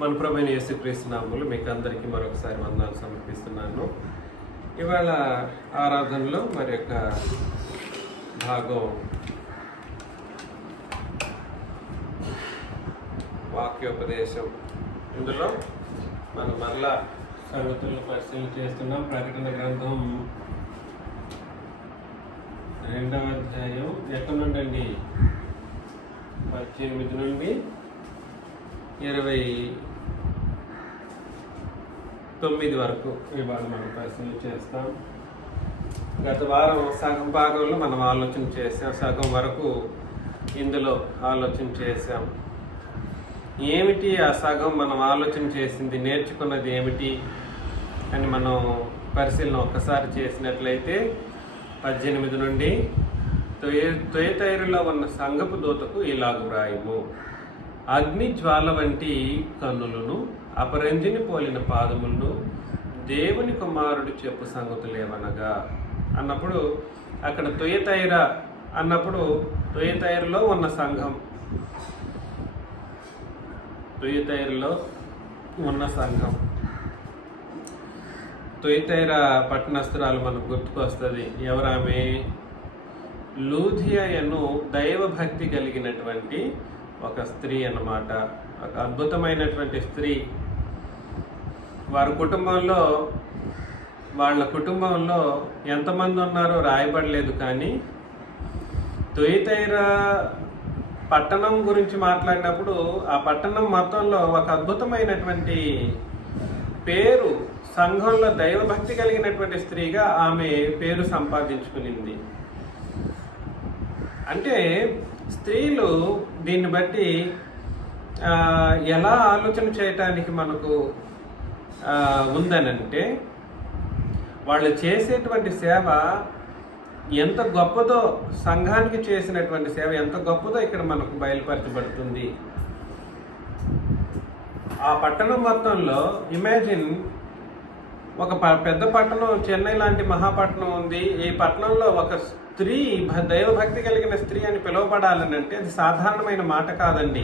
మన ప్రభువైన యేసుక్రీస్తు నామములో మీకు అందరికీ మరొకసారి వందనాలు సమర్పిస్తున్నాను. ఇవాళ ఆరాధనలో మరి యొక్క భాగం వాక్యోపదేశం. ఇందులో మనం మళ్ళా సంగతులను పరిశీలన చేస్తున్నాం. ప్రకటన గ్రంథం 2వ అధ్యాయం ఎక్కడి నుండి అండి? 18 నుండి 29 వరకు ఇవాళ మనం పరిశీలన చేస్తాం. గత వారం సగం భాగంలో మనం ఆలోచన చేసాం, సగం వరకు ఇందులో ఆలోచన చేసాం. ఏమిటి ఆ సగం మనం ఆలోచన చేసింది, నేర్చుకున్నది ఏమిటి అని మనం పరిశీలన ఒక్కసారి చేసినట్లయితే 18 నుండి తుయతైరులో ఉన్న సంఘపు దూతకు ఇలాగు వ్రాయుము: అగ్ని జ్వాల వంటి కన్నులను, అపరంజిని పోలిన పాదములను దేవుని కుమారుడు చెప్పు సంగతులేవనగా అన్నప్పుడు, అక్కడ తుయతైర అన్నప్పుడు తుయతైరులో ఉన్న సంఘం, తుయతైరులో ఉన్న సంఘం, తుయతైర పట్టణస్థురాలు మనకు గుర్తుకొస్తుంది. ఎవరామె? లూధియను దైవభక్తి కలిగినటువంటి ఒక స్త్రీ అన్నమాట. ఒక అద్భుతమైనటువంటి స్త్రీ. వాళ్ళ కుటుంబంలో ఎంతమంది ఉన్నారో రాయబడలేదు, కానీ తుయతైర పట్టణం గురించి మాట్లాడినప్పుడు ఆ పట్టణం మొత్తంలో ఒక అద్భుతమైనటువంటి పేరు, సంఘంలో దైవభక్తి కలిగినటువంటి స్త్రీగా ఆమె పేరు సంపాదించుకునింది. అంటే స్త్రీలు దీన్ని బట్టి ఎలా ఆలోచన చేయటానికి మనకు ఉందనంటే, వాళ్ళు చేసేటువంటి సేవ ఎంత గొప్పదో, సంఘానికి చేసినటువంటి సేవ ఎంత గొప్పదో ఇక్కడ మనకు బయలుపరచబడుతుంది. ఆ పట్టణం మొత్తంలో ఇమాజిన్, ఒక పెద్ద పట్టణం, చెన్నై లాంటి మహాపట్టణం ఉంది. ఈ పట్టణంలో ఒక స్త్రీ, దైవభక్తి కలిగిన స్త్రీ అని పిలువబడాలని అంటే అది సాధారణమైన మాట కాదండి.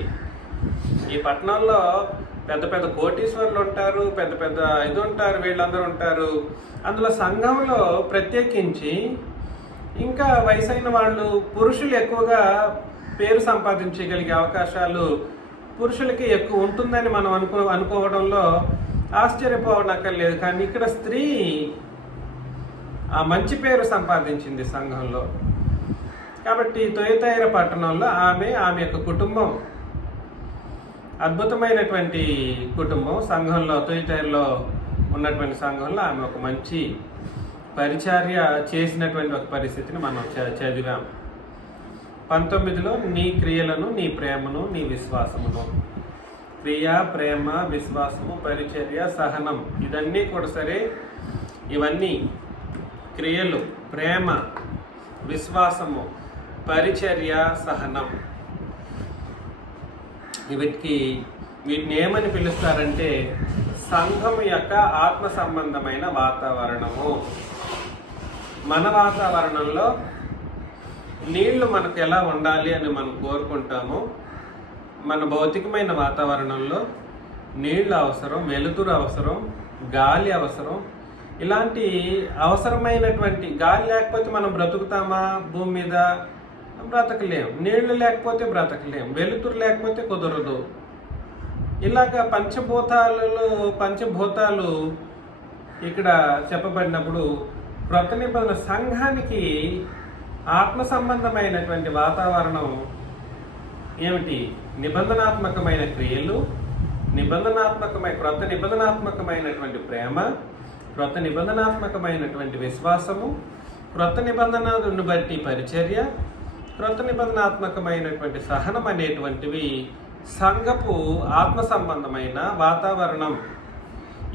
ఈ పట్టణంలో పెద్ద పెద్ద కోటీశ్వరులు ఉంటారు, పెద్ద పెద్ద ఉంటారు, వీళ్ళందరూ ఉంటారు. అందులో సంఘంలో ప్రత్యేకించి ఇంకా వయసైన వాళ్ళు, పురుషులు ఎక్కువగా పేరు సంపాదించగలిగే అవకాశాలు పురుషులకి ఎక్కువ ఉంటుందని మనం అనుకోవడంలో ఆశ్చర్యపోవనక్కర్లేదు. కానీ ఇక్కడ స్త్రీ ఆ మంచి పేరు సంపాదించింది సంఘంలో. కాబట్టి తుయతైర పట్టణంలో ఆమె యొక్క కుటుంబం అద్భుతమైనటువంటి కుటుంబం. సంఘంలో, తుయతైరలో ఉన్నటువంటి సంఘంలో ఆమె ఒక మంచి పరిచర్య చేసినటువంటి ఒక పరిస్థితిని మనం చదివాం. 19లో నీ క్రియలను, నీ ప్రేమను, నీ విశ్వాసమును. క్రియ, ప్రేమ, విశ్వాసము, పరిచర్య, సహనం, ఇదన్నీ కూడా సరే. ఇవన్నీ క్రియలు, ప్రేమ, విశ్వాసము, పరిచర్య, సహనం, వీటిని ఏమని పిలుస్తారంటే సంఘం యొక్క ఆత్మ సంబంధమైన వాతావరణము. మన వాతావరణంలో నీళ్లు మనకు ఎలా ఉండాలి అని మనం కోరుకుంటాము. మన భౌతికమైన వాతావరణంలో నీళ్లు అవసరం, వెలుతురు అవసరం, గాలి అవసరం. ఇలాంటి అవసరమైనటువంటి గాలి లేకపోతే మనం బ్రతుకుతామా? భూమి మీద బ్రతకలేం. నీళ్లు లేకపోతే బ్రతకలేం. వెలుతురు లేకపోతే కుదరదు. ఇలాగా పంచభూతాలు ఇక్కడ చెప్పబడినప్పుడు క్రొత్త నిబంధన సంఘానికి ఆత్మ సంబంధమైనటువంటి వాతావరణం ఏమిటి? నిబంధనాత్మకమైన క్రియలు, క్రొత్త నిబంధనాత్మకమైనటువంటి ప్రేమ, క్రొత్త నిబంధనాత్మకమైనటువంటి విశ్వాసము, క్రొత్త నిబంధనను బట్టి పరిచర్య, క్రొత్త నిబంధనాత్మకమైనటువంటి సహనం అనేటువంటివి సంఘపు ఆత్మ సంబంధమైన వాతావరణం.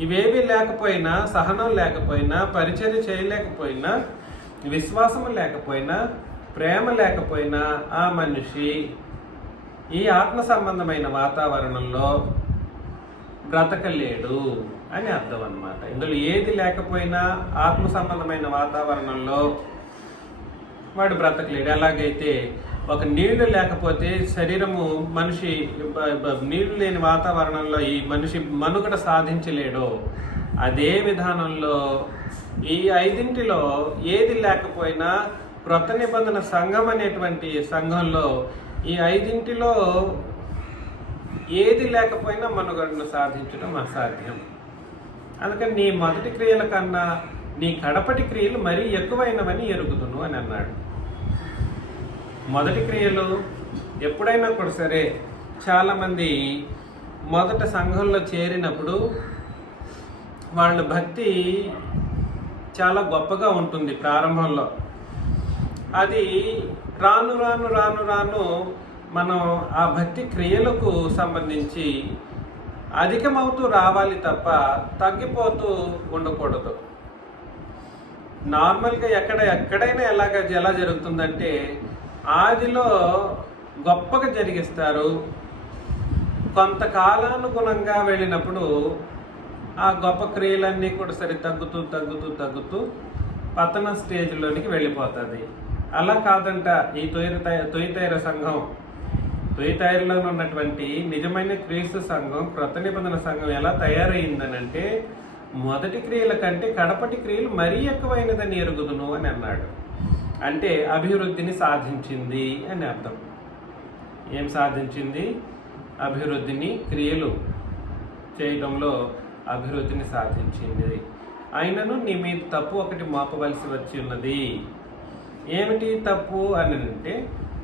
ఇవేవి లేకపోయినా, సహనం లేకపోయినా, పరిచర్య చేయలేకపోయినా, విశ్వాసము లేకపోయినా, ప్రేమ లేకపోయినా ఆ మనిషి ఈ ఆత్మ సంబంధమైన వాతావరణంలో బ్రతకలేడు అని అర్థం అన్నమాట. ఇందులో ఏది లేకపోయినా ఆత్మ సంబంధమైన వాతావరణంలో వాడు బ్రతకలేడు. ఎలాగైతే ఒక నీళ్లు లేకపోతే శరీరము మనిషి నీళ్లు లేని వాతావరణంలో ఈ మనిషి మనుగడ సాధించలేడో అదే విధానంలో ఈ ఐదింటిలో ఏది లేకపోయినా క్రొత్త నిబంధన సంఘం అనేటువంటి సంఘంలో ఈ ఐదింటిలో ఏది లేకపోయినా మనుగడను సాధించడం అసాధ్యం. అందుకని నీ మొదటి క్రియల కన్నా నీ కడపటి క్రియలు మరీ ఎక్కువైనవని ఎరుగుదును అని అన్నాడు. మొదటి క్రియలు ఎప్పుడైనా కూడా సరే, చాలామంది మొదట సంఘంలో చేరినప్పుడు వాళ్ళ భక్తి చాలా గొప్పగా ఉంటుంది ప్రారంభంలో. అది రాను రాను రాను రాను మనం ఆ భక్తి క్రియలకు సంబంధించి అధికమవుతూ రావాలి తప్ప తగ్గిపోతూ ఉండకూడదు. నార్మల్గా ఎక్కడైనా ఎలా జరుగుతుందంటే ఆదిలో గొప్పగా జరిగిస్తారు, కొంతకాలానుగుణంగా వెళ్ళినప్పుడు ఆ గొప్ప క్రియలన్నీ కూడా సరి తగ్గుతూ పతన స్టేజ్లోనికి వెళ్ళిపోతుంది. అలా కాదంట ఈ తొయితైర సంఘం. తొయితైరలో ఉన్నటువంటి నిజమైన క్రీస్తు సంఘం, క్రొత్త నిబంధన సంఘం ఎలా తయారైందనంటే మొదటి క్రియల కంటే కడపటి క్రియలు మరీ ఎక్కువైనదని ఎరుగుదును అని అన్నాడు. అంటే అభివృద్ధిని సాధించింది అని అర్థం. ఏం సాధించింది? అభివృద్ధిని, క్రియలు చేయడంలో అభివృద్ధిని సాధించింది. అయినను నీ మీద తప్పు ఒకటి మోపవలసి వచ్చి ఉన్నది. ఏమిటి తప్పు అని అంటే,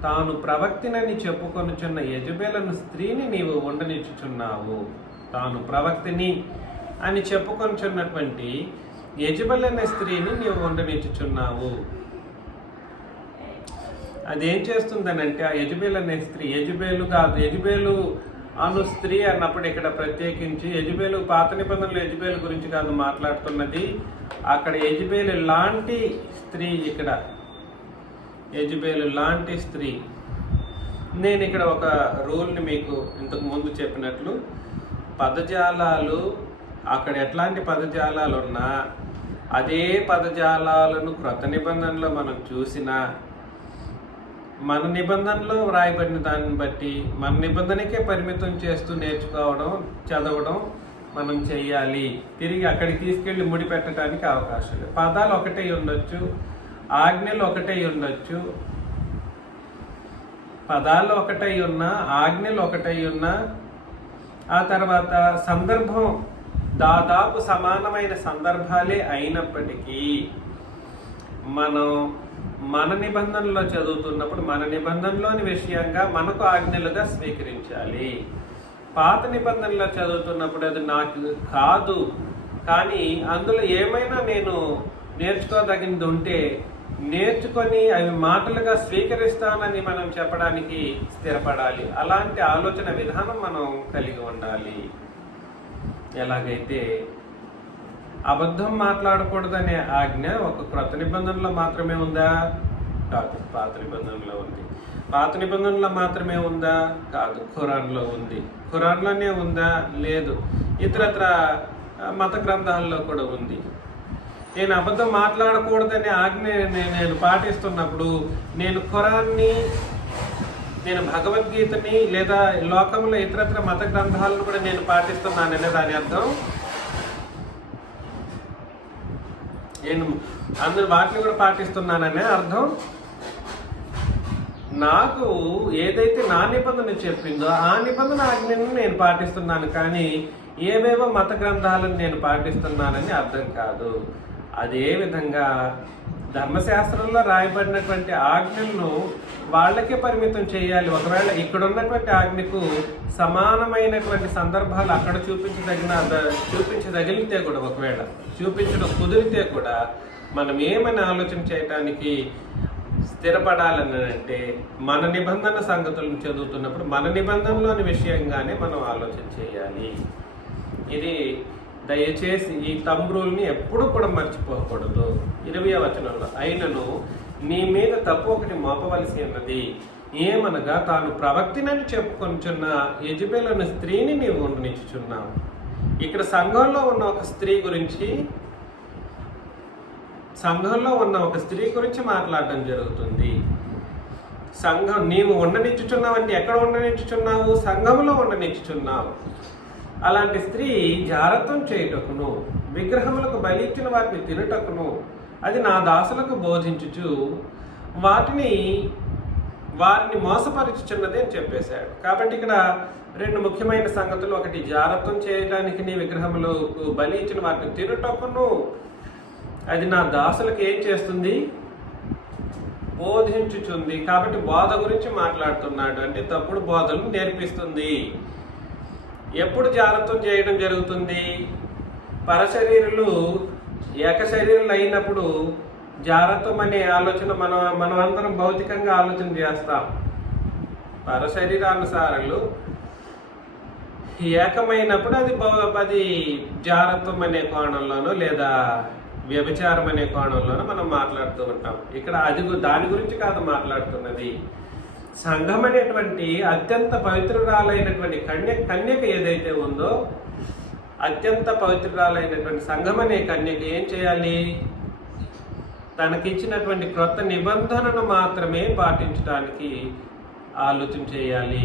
తాను ప్రవక్తినని చెప్పుకొనుచున్న యెజబెలను స్త్రీని నీవు ఉండనిచ్చుచున్నావు. తాను ప్రవక్తిని అని చెప్పుకొనుచున్నటువంటి యెజబెల్ అనే స్త్రీని నీవు ఉండనిచ్చుచున్నావు. అదేం చేస్తుందనంటే, ఆ యెజబెల్ అనే స్త్రీ, యెజబెలు కాదు, యెజబెలు అను స్త్రీ అన్నప్పుడు ఇక్కడ ప్రత్యేకించి యెజబెలు పాత నిబంధనలు యెజబెలు గురించి కాదు మాట్లాడుతున్నది. అక్కడ యెజబెలు లాంటి స్త్రీ, ఇక్కడ యెజబెలు లాంటి స్త్రీ. నేను ఇక్కడ ఒక రూల్ని మీకు ఇంతకు ముందు చెప్పినట్లు, పదజాలాలు అక్కడ ఎట్లాంటి పదజాలాలు ఉన్నా అదే పదజాలాలను క్రొత్త నిబంధనలో మనం చూసినా మన నిబంధనలో వ్రాయబడిన దాన్ని బట్టి మన నిబంధనకే పరిమితం చేస్తూ నేర్చుకోవడం, చదవడం మనం చెయ్యాలి. తిరిగి అక్కడికి తీసుకెళ్ళి ముడిపెట్టడానికి అవకాశం లేదు. పదాలు ఒకటే ఉండొచ్చు, ఆజ్ఞలు ఒకటే ఉండొచ్చు, పదాలు ఒకటై ఉన్నా, ఆజ్ఞలు ఒకటై ఉన్నా, ఆ తర్వాత సందర్భం దాదాపు సమానమైన సందర్భాలే అయినప్పటికీ మనం మన నిబంధనలో చదువుతున్నప్పుడు మన నిబంధనలోని విషయంగా మనకు ఆజ్ఞలుగా స్వీకరించాలి. పాత నిబంధనలో చదువుతున్నప్పుడు అది నాకు కాదు, కానీ అందులో ఏమైనా నేను నేర్చుకోదగినది ఉంటే నేర్చుకొని అవి మాటలుగా స్వీకరిస్తానని మనం చెప్పడానికి స్థిరపడాలి. అలాంటి ఆలోచన విధానం మనం కలిగి ఉండాలి. ఎలాగైతే అబద్ధం మాట్లాడకూడదనే ఆజ్ఞ ఒక క్రొత్త నిబంధనలో మాత్రమే ఉందా? కాదు, పాత నిబంధనలో ఉంది. పాత నిబంధనలో మాత్రమే ఉందా? కాదు, ఖురాన్లో ఉంది. ఖురాన్లోనే ఉందా? లేదు, ఇతరత్ర మత గ్రంథాల్లో కూడా ఉంది. నేను అబద్ధం మాట్లాడకూడదనే ఆజ్ఞ నేను పాటిస్తున్నప్పుడు నేను ఖురాన్ని, నేను భగవద్గీతని లేదా లోకంలో ఇతరత్ర మత గ్రంథాలను కూడా నేను పాటిస్తున్నాననే దాని అర్థం. నేను అందరు వాటిని కూడా పాటిస్తున్నాననే అర్థం. నాకు ఏదైతే నా నిబంధన చెప్పిందో ఆ నిబంధన ఆజ్ఞను నేను పాటిస్తున్నాను, కానీ ఏవేవో మత గ్రంథాలను నేను పాటిస్తున్నానని అర్థం కాదు. అదేవిధంగా ధర్మశాస్త్రంలో రాయబడినటువంటి ఆజ్ఞలను వాళ్ళకే పరిమితం చేయాలి. ఒకవేళ ఇక్కడ ఉన్నటువంటి ఆజ్ఞకు సమానమైనటువంటి సందర్భాలు అక్కడ చూపించదగిలితే కూడా, ఒకవేళ చూపించడం కుదిరితే కూడా మనం ఏమని ఆలోచన చేయటానికి స్థిరపడాలని అంటే మన నిబంధన సంగతులను చదువుతున్నప్పుడు మన నిబంధనలోని విషయంగానే మనం ఆలోచన చేయాలి. ఇది దయచేసి ఈ తంబ్రూల్ని ఎప్పుడూ కూడా మర్చిపోకూడదు. 20వ వచనంలో, అయినను నీ మీద తప్పు ఒకటి మోపవలసి ఉన్నది, ఏమనగా తాను ప్రవక్తినని చెప్పుకొనుచున్న యెజబెల్ అనే స్త్రీని నీవు ఉండనిచ్చుచున్నావు. ఇక్కడ సంఘంలో ఉన్న ఒక స్త్రీ గురించి మాట్లాడడం జరుగుతుంది. సంఘం నీవు ఉండనిచ్చుచున్నావు అంటే ఎక్కడ ఉండనిచ్చుచున్నావు? సంఘములో ఉండనిచ్చుచున్నావు. అలాంటి స్త్రీ జారత్వం చేయుటకును విగ్రహములకు బలి ఇచ్చిన వాటిని తినుటకును అది నా దాసులకు బోధించుచు వారిని మోసపరుచుచున్నది అని చెప్పేశాడు. కాబట్టి ఇక్కడ రెండు ముఖ్యమైన సంగతులు. ఒకటి, జారత్వం చేయడానికి నీ విగ్రహములకు బలి ఇచ్చిన వాటిని తినుటకును అది నా దాసులకు ఏం చేస్తుంది? బోధించుచుంది. కాబట్టి బోధ గురించి మాట్లాడుతున్నాడు, అంటే తప్పుడు బోధలను నేర్పిస్తుంది. ఎప్పుడు జారత్వం చేయడం జరుగుతుంది? పరశరీరులు ఏకశరీరులు అయినప్పుడు జారత్వం అనే ఆలోచన మనమందరం భౌతికంగా ఆలోచన చేస్తాం. పరశరీరానుసారులు ఏకమైనప్పుడు అది జారత్వం అనే కోణంలోనో లేదా వ్యభిచారం అనే కోణంలోనో మనం మాట్లాడుతూ ఉంటాం. ఇక్కడ దాని గురించి కాదు మాట్లాడుతున్నది. సంఘం అనేటువంటి అత్యంత పవిత్రురాలైనటువంటి కన్యక ఏదైతే ఉందో, అత్యంత పవిత్రురాలైనటువంటి సంఘం అనే కన్యక ఏం చేయాలి? తనకిచ్చినటువంటి క్రొత్త నిబంధనను మాత్రమే పాటించడానికి ఆలోచన చేయాలి.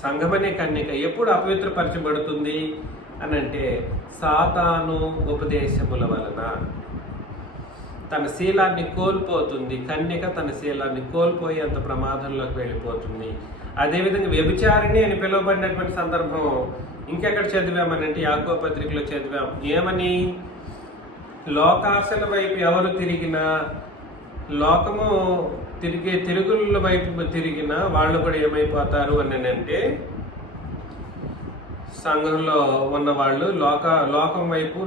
సంఘం అనే కన్యక ఎప్పుడు అపవిత్రపరచబడుతుంది అని అంటే, సాతాను ఉపదేశముల వలన తన శీలాన్ని కోల్పోతుంది. కన్యక తన శీలాన్ని కోల్పోయి అంత ప్రమాదంలోకి వెళ్ళిపోతుంది. అదేవిధంగా వ్యభిచారిణి అని పిలువబడినటువంటి సందర్భం ఇంకెక్కడ చదివామనంటే యాకోబు పత్రికలో చదివాం. ఏమని? లోకాశల వైపు ఎవరు తిరిగినా, లోకము తిరుగుల వైపు తిరిగినా వాళ్ళు కూడా ఏమైపోతారు అని అంటే, సంఘంలో ఉన్న వాళ్ళు లోకం వైపు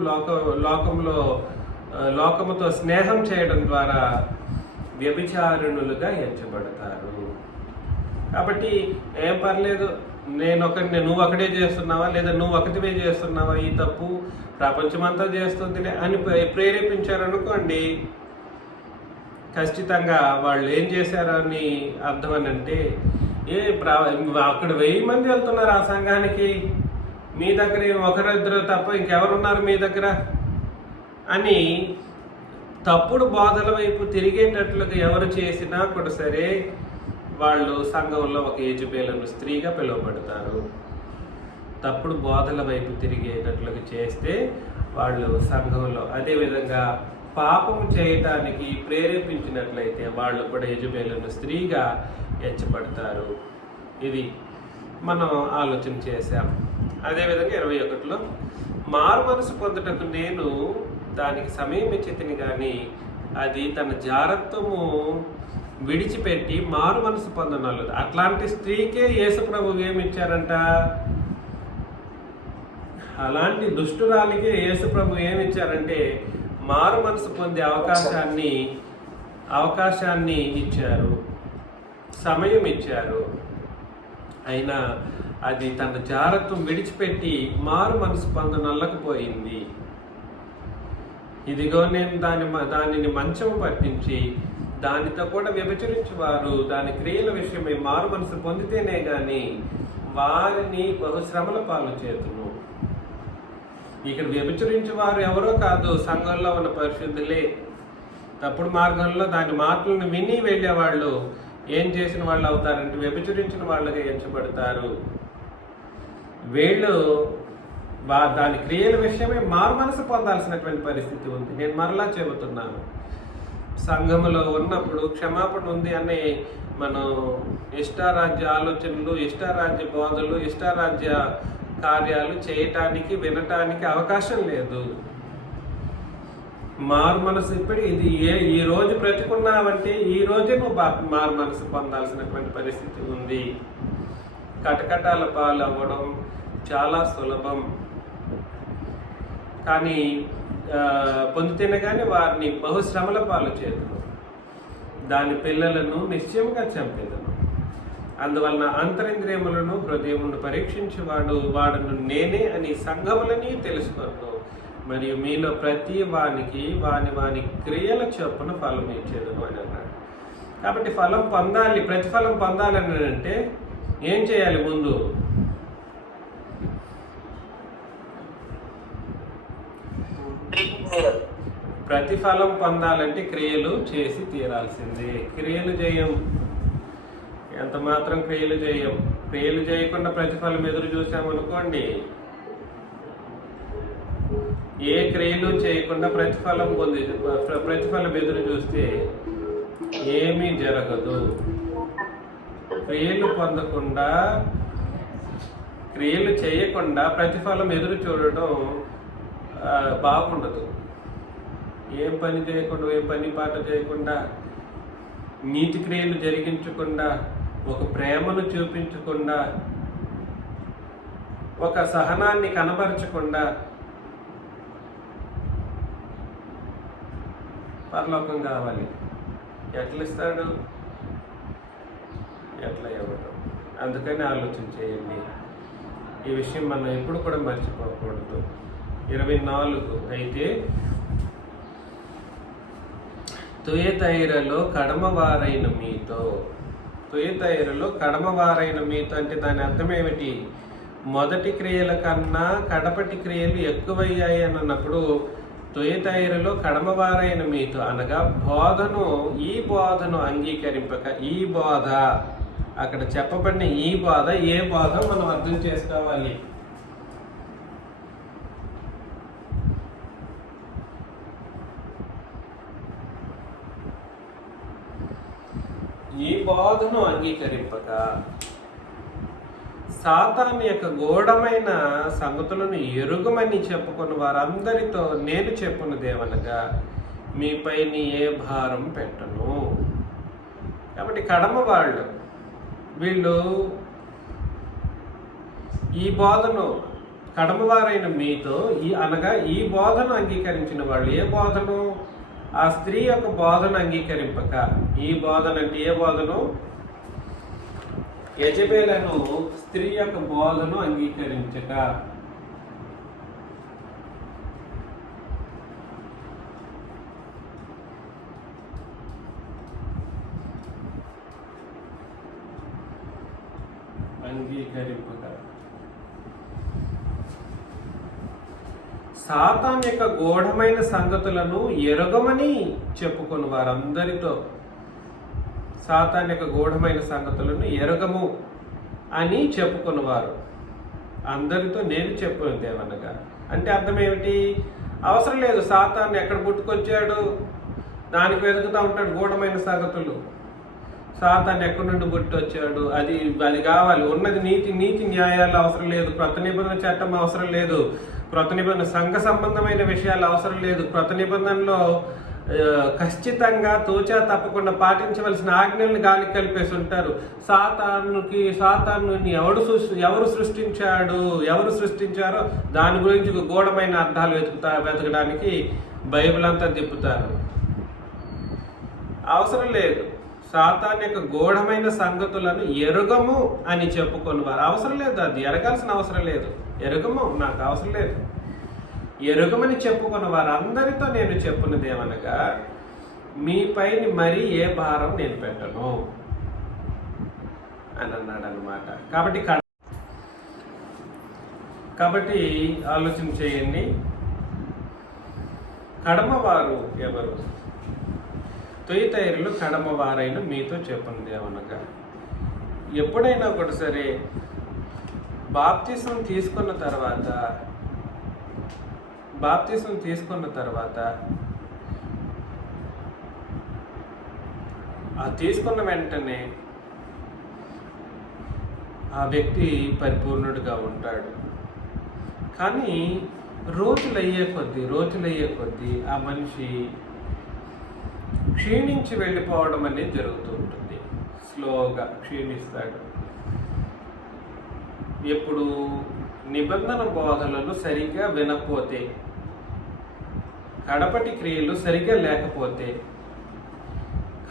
లోకముతో స్నేహం చేయడం ద్వారా వ్యభిచారిణులుగా ఎంచబడతారు. కాబట్టి ఏం పర్లేదు, నువ్వు ఒకటే చేస్తున్నావా లేదా నువ్వు ఒకటివే చేస్తున్నావా, ఈ తప్పు ప్రపంచమంతా చేస్తుంది అని ప్రేరేపించారనుకోండి, ఖచ్చితంగా వాళ్ళు ఏం చేశారని అర్థం అని అంటే, అక్కడ 1000 మంది వెళ్తున్నారు ఆ సంఘానికి, మీ దగ్గర ఒకరిద్దరు తప్ప ఇంకెవరున్నారు మీ దగ్గర అని తప్పుడు బోధల వైపు తిరిగేటట్లుగా ఎవరు చేసినా కూడా సరే, వాళ్ళు సంఘంలో ఒక యెజబెలు స్త్రీగా పిలువబడతారు. తప్పుడు బోధల వైపు తిరిగేటట్లుగా చేస్తే వాళ్ళు సంఘంలో, అదేవిధంగా పాపం చేయటానికి ప్రేరేపించినట్లయితే వాళ్ళు కూడా యెజబెలు స్త్రీగా ఎంచబడతారు. ఇది మనం ఆలోచన చేశాం. అదేవిధంగా 21లో, మారు మనసు పొందుటకు నేను దానికి సమయం ఇచ్చితిని కానీ అది తన జారత్వము విడిచిపెట్టి మారు మనసు పొందనలేదు. అట్లాంటి స్త్రీకే యేసు ప్రభు ఏమిచ్చారంట? అలాంటి దుష్టురాలికే యేసు ప్రభు ఏమిచ్చారంటే మారు మనసు పొందే అవకాశాన్ని ఇచ్చారు, సమయం ఇచ్చారు. అయినా అది తన జారత్వం విడిచిపెట్టి మారు మనసు పొందనల్లకపోయింది. ఇదిగో నేను దానిని మంచము పట్టించి దానితో కూడా వ్యభిచరించేవారు దాని క్రియల విషయమై మారు మనసు పొందితేనే గాని వారిని బహుశ్రమల పాలు చేతును. ఇక్కడ వ్యభిచరించేవారు ఎవరో కాదు, సంఘంలో ఉన్న పరిశుద్ధులే. తప్పుడు మార్గంలో దాని మాటలను విని వెళ్ళేవాళ్ళు ఏం చేసిన వాళ్ళు అవుతారంటే వ్యభిచరించిన వాళ్ళగా ఎంచబడతారు. వీళ్ళు దాని క్రియల విషయమే మారు మనసు పొందాల్సినటువంటి పరిస్థితి ఉంది. నేను మరలా చెబుతున్నాను, సంఘములో ఉన్నప్పుడు క్షమాపణ ఉంది అనే మనం ఇష్టారాజ్య ఆలోచనలు, ఇష్టారాజ్య బోధలు, ఇష్టారాజ్య కార్యాలు చేయటానికి వినటానికి అవకాశం లేదు. మారు మనసు ఇప్పుడు ఈ రోజు బ్రతుకున్నావంటే ఈ రోజే నువ్వు మారు మనసు పొందాల్సినటువంటి పరిస్థితి ఉంది. కటకటాల పాలు అవ్వడం చాలా సులభం, కానీ పొందితేనే కానీ వారిని బహుశ్రమల పాలు చేతును, దాని పిల్లలను నిశ్చయంగా చంపేదను. అందువలన అంతరింద్రియములను హృదయమును వాడును నేనే అని సంఘములని తెలుసుకొను. మరియు మీలో ప్రతి వానికి వాని క్రియల చొప్పున ఫలం ఇచ్చేదను అని అన్నాడు. కాబట్టి ఫలం పొందాలి, ప్రతిఫలం పొందాలని అంటే ఏం చేయాలి? ముందు ప్రతిఫలం పొందాలంటే క్రియలు చేసి తీరాల్సిందే. క్రియలు చేయం, ఎంత మాత్రం క్రియలు చేయం. క్రియలు చేయకుండా ప్రతిఫలం ఎదురు చూసామనుకోండి, ఏ క్రియలు చేయకుండా ప్రతిఫలం ఎదురు చూస్తే ఏమీ జరగదు. క్రియలు పొందకుండా, క్రియలు చేయకుండా ప్రతిఫలం ఎదురు చూడటం బాగుండదు. ఏం పని చేయకుండా, ఏ పని పాట చేయకుండా, నీతి క్రియలు జరిగించకుండా, ఒక ప్రేమను చూపించకుండా, ఒక సహనాన్ని కనబరచకుండా పరలోకం కావాలి. ఎట్లా ఇస్తాడు? ఎట్లా ఇవ్వడం? అందుకని ఆలోచన చేయండి. ఈ విషయం మనం ఎప్పుడు కూడా మర్చిపోకూడదు. 24 అయితే తుయతైరలో కడమవారైన మీతో. తుయతైరలో కడమవారైన మీతో అంటే దాని అర్థం ఏమిటి? మొదటి క్రియల కన్నా కడపటి క్రియలు ఎక్కువయ్యాయి అని అన్నప్పుడు తుయతైరలో కడమవారైన మీతో అనగా ఈ బోధను అంగీకరింపక, ఈ బోధ అక్కడ చెప్పబడిన ఈ బోధ ఏ బోధ మనం అర్థం చేసుకోవాలి. ఈ బోధను అంగీకరింపక సాతాను యొక్క గూఢమైన సంగతులను ఎరుగమని చెప్పుకున్న వారందరితో నేను చెప్పున్నదేమనగా మీపై ఏ భారం పెట్టను. కాబట్టి కడమ వీళ్ళు ఈ బోధను, కడమవారైన మీతో అనగా ఈ బోధను అంగీకరించిన వాళ్ళు. ఏ బోధను? ఆ స్త్రీ యొక్క బోధను అంగీకరింపక. ఈ బోధన అంటే ఏ బోధను? యజబేలను స్త్రీ యొక్క బోధను అంగీకరించక. సాతాన్ యొక్క గూఢమైన సంగతులను ఎరగమని చెప్పుకుని వారందరితో, సాతాన్ యొక్క గూఢమైన సంగతులను ఎరగము అని చెప్పుకున్నవారు అందరితో నేను చెప్పుకుంది ఏమనగా అంటే అర్థం ఏమిటి? అవసరం లేదు. సాతాన్ ఎక్కడ పుట్టుకొచ్చాడు దానికి వెతుకుతూ ఉంటాడు గూఢమైన సంగతులు. సాతాన్ ఎక్కడి నుండి పుట్టొచ్చాడు, అది కావాలి. ఉన్నది నీతి న్యాయాలు అవసరం లేదు. క్రొత్త నిబంధన చట్టం అవసరం లేదు. క్రొత్త నిబంధన సంఘ సంబంధమైన విషయాలు అవసరం లేదు. క్రొత్త నిబంధనలో ఖచ్చితంగా తూచా తప్పకుండా పాటించవలసిన ఆజ్ఞల్ని గాలికి కలిపేసి ఉంటారు. సాతాను ఎవరు సృష్టించారో దాని గురించి గూఢమైన అర్థాలు వెతకడానికి బైబిల్ అంతా తిప్పుతారు. అవసరం లేదు. సాతాన్ యొక్క గూఢమైన సంగతులను ఎరుగము అని చెప్పుకొని వారు అవసరం లేదు. అది ఎరగాల్సిన అవసరం లేదు. ఎరుగము నాకు అవసరం లేదు. ఎరుగమని చెప్పుకున్న వారందరితో నేను చెప్పున్నది ఏమనగా మీపై మరీ ఏ భారం నేను పెట్టను అని అన్నాడు అన్నమాట. కాబట్టి ఆలోచన చేయండి. కడమవారు ఎవరు? తుయతైరులు కడమవారైన మీతో చెప్పున్నది ఏమనగా ఎప్పుడైనా కూడా సరే బాప్తిసం తీసుకున్న తర్వాత ఆ తీసుకున్న వెంటనే ఆ వ్యక్తి పరిపూర్ణుడిగా ఉంటాడు. కానీ రోజులయ్యే కొద్దీ ఆ మనిషి క్షీణించి వెళ్ళిపోవడం అనేది జరుగుతూ ఉంటుంది. స్లోగా క్షీణిస్తాడు. ఎప్పుడు నిబంధన బోధనలు సరిగ్గా వినకపోతే, కడపటి క్రియలు సరిగ్గా లేకపోతే,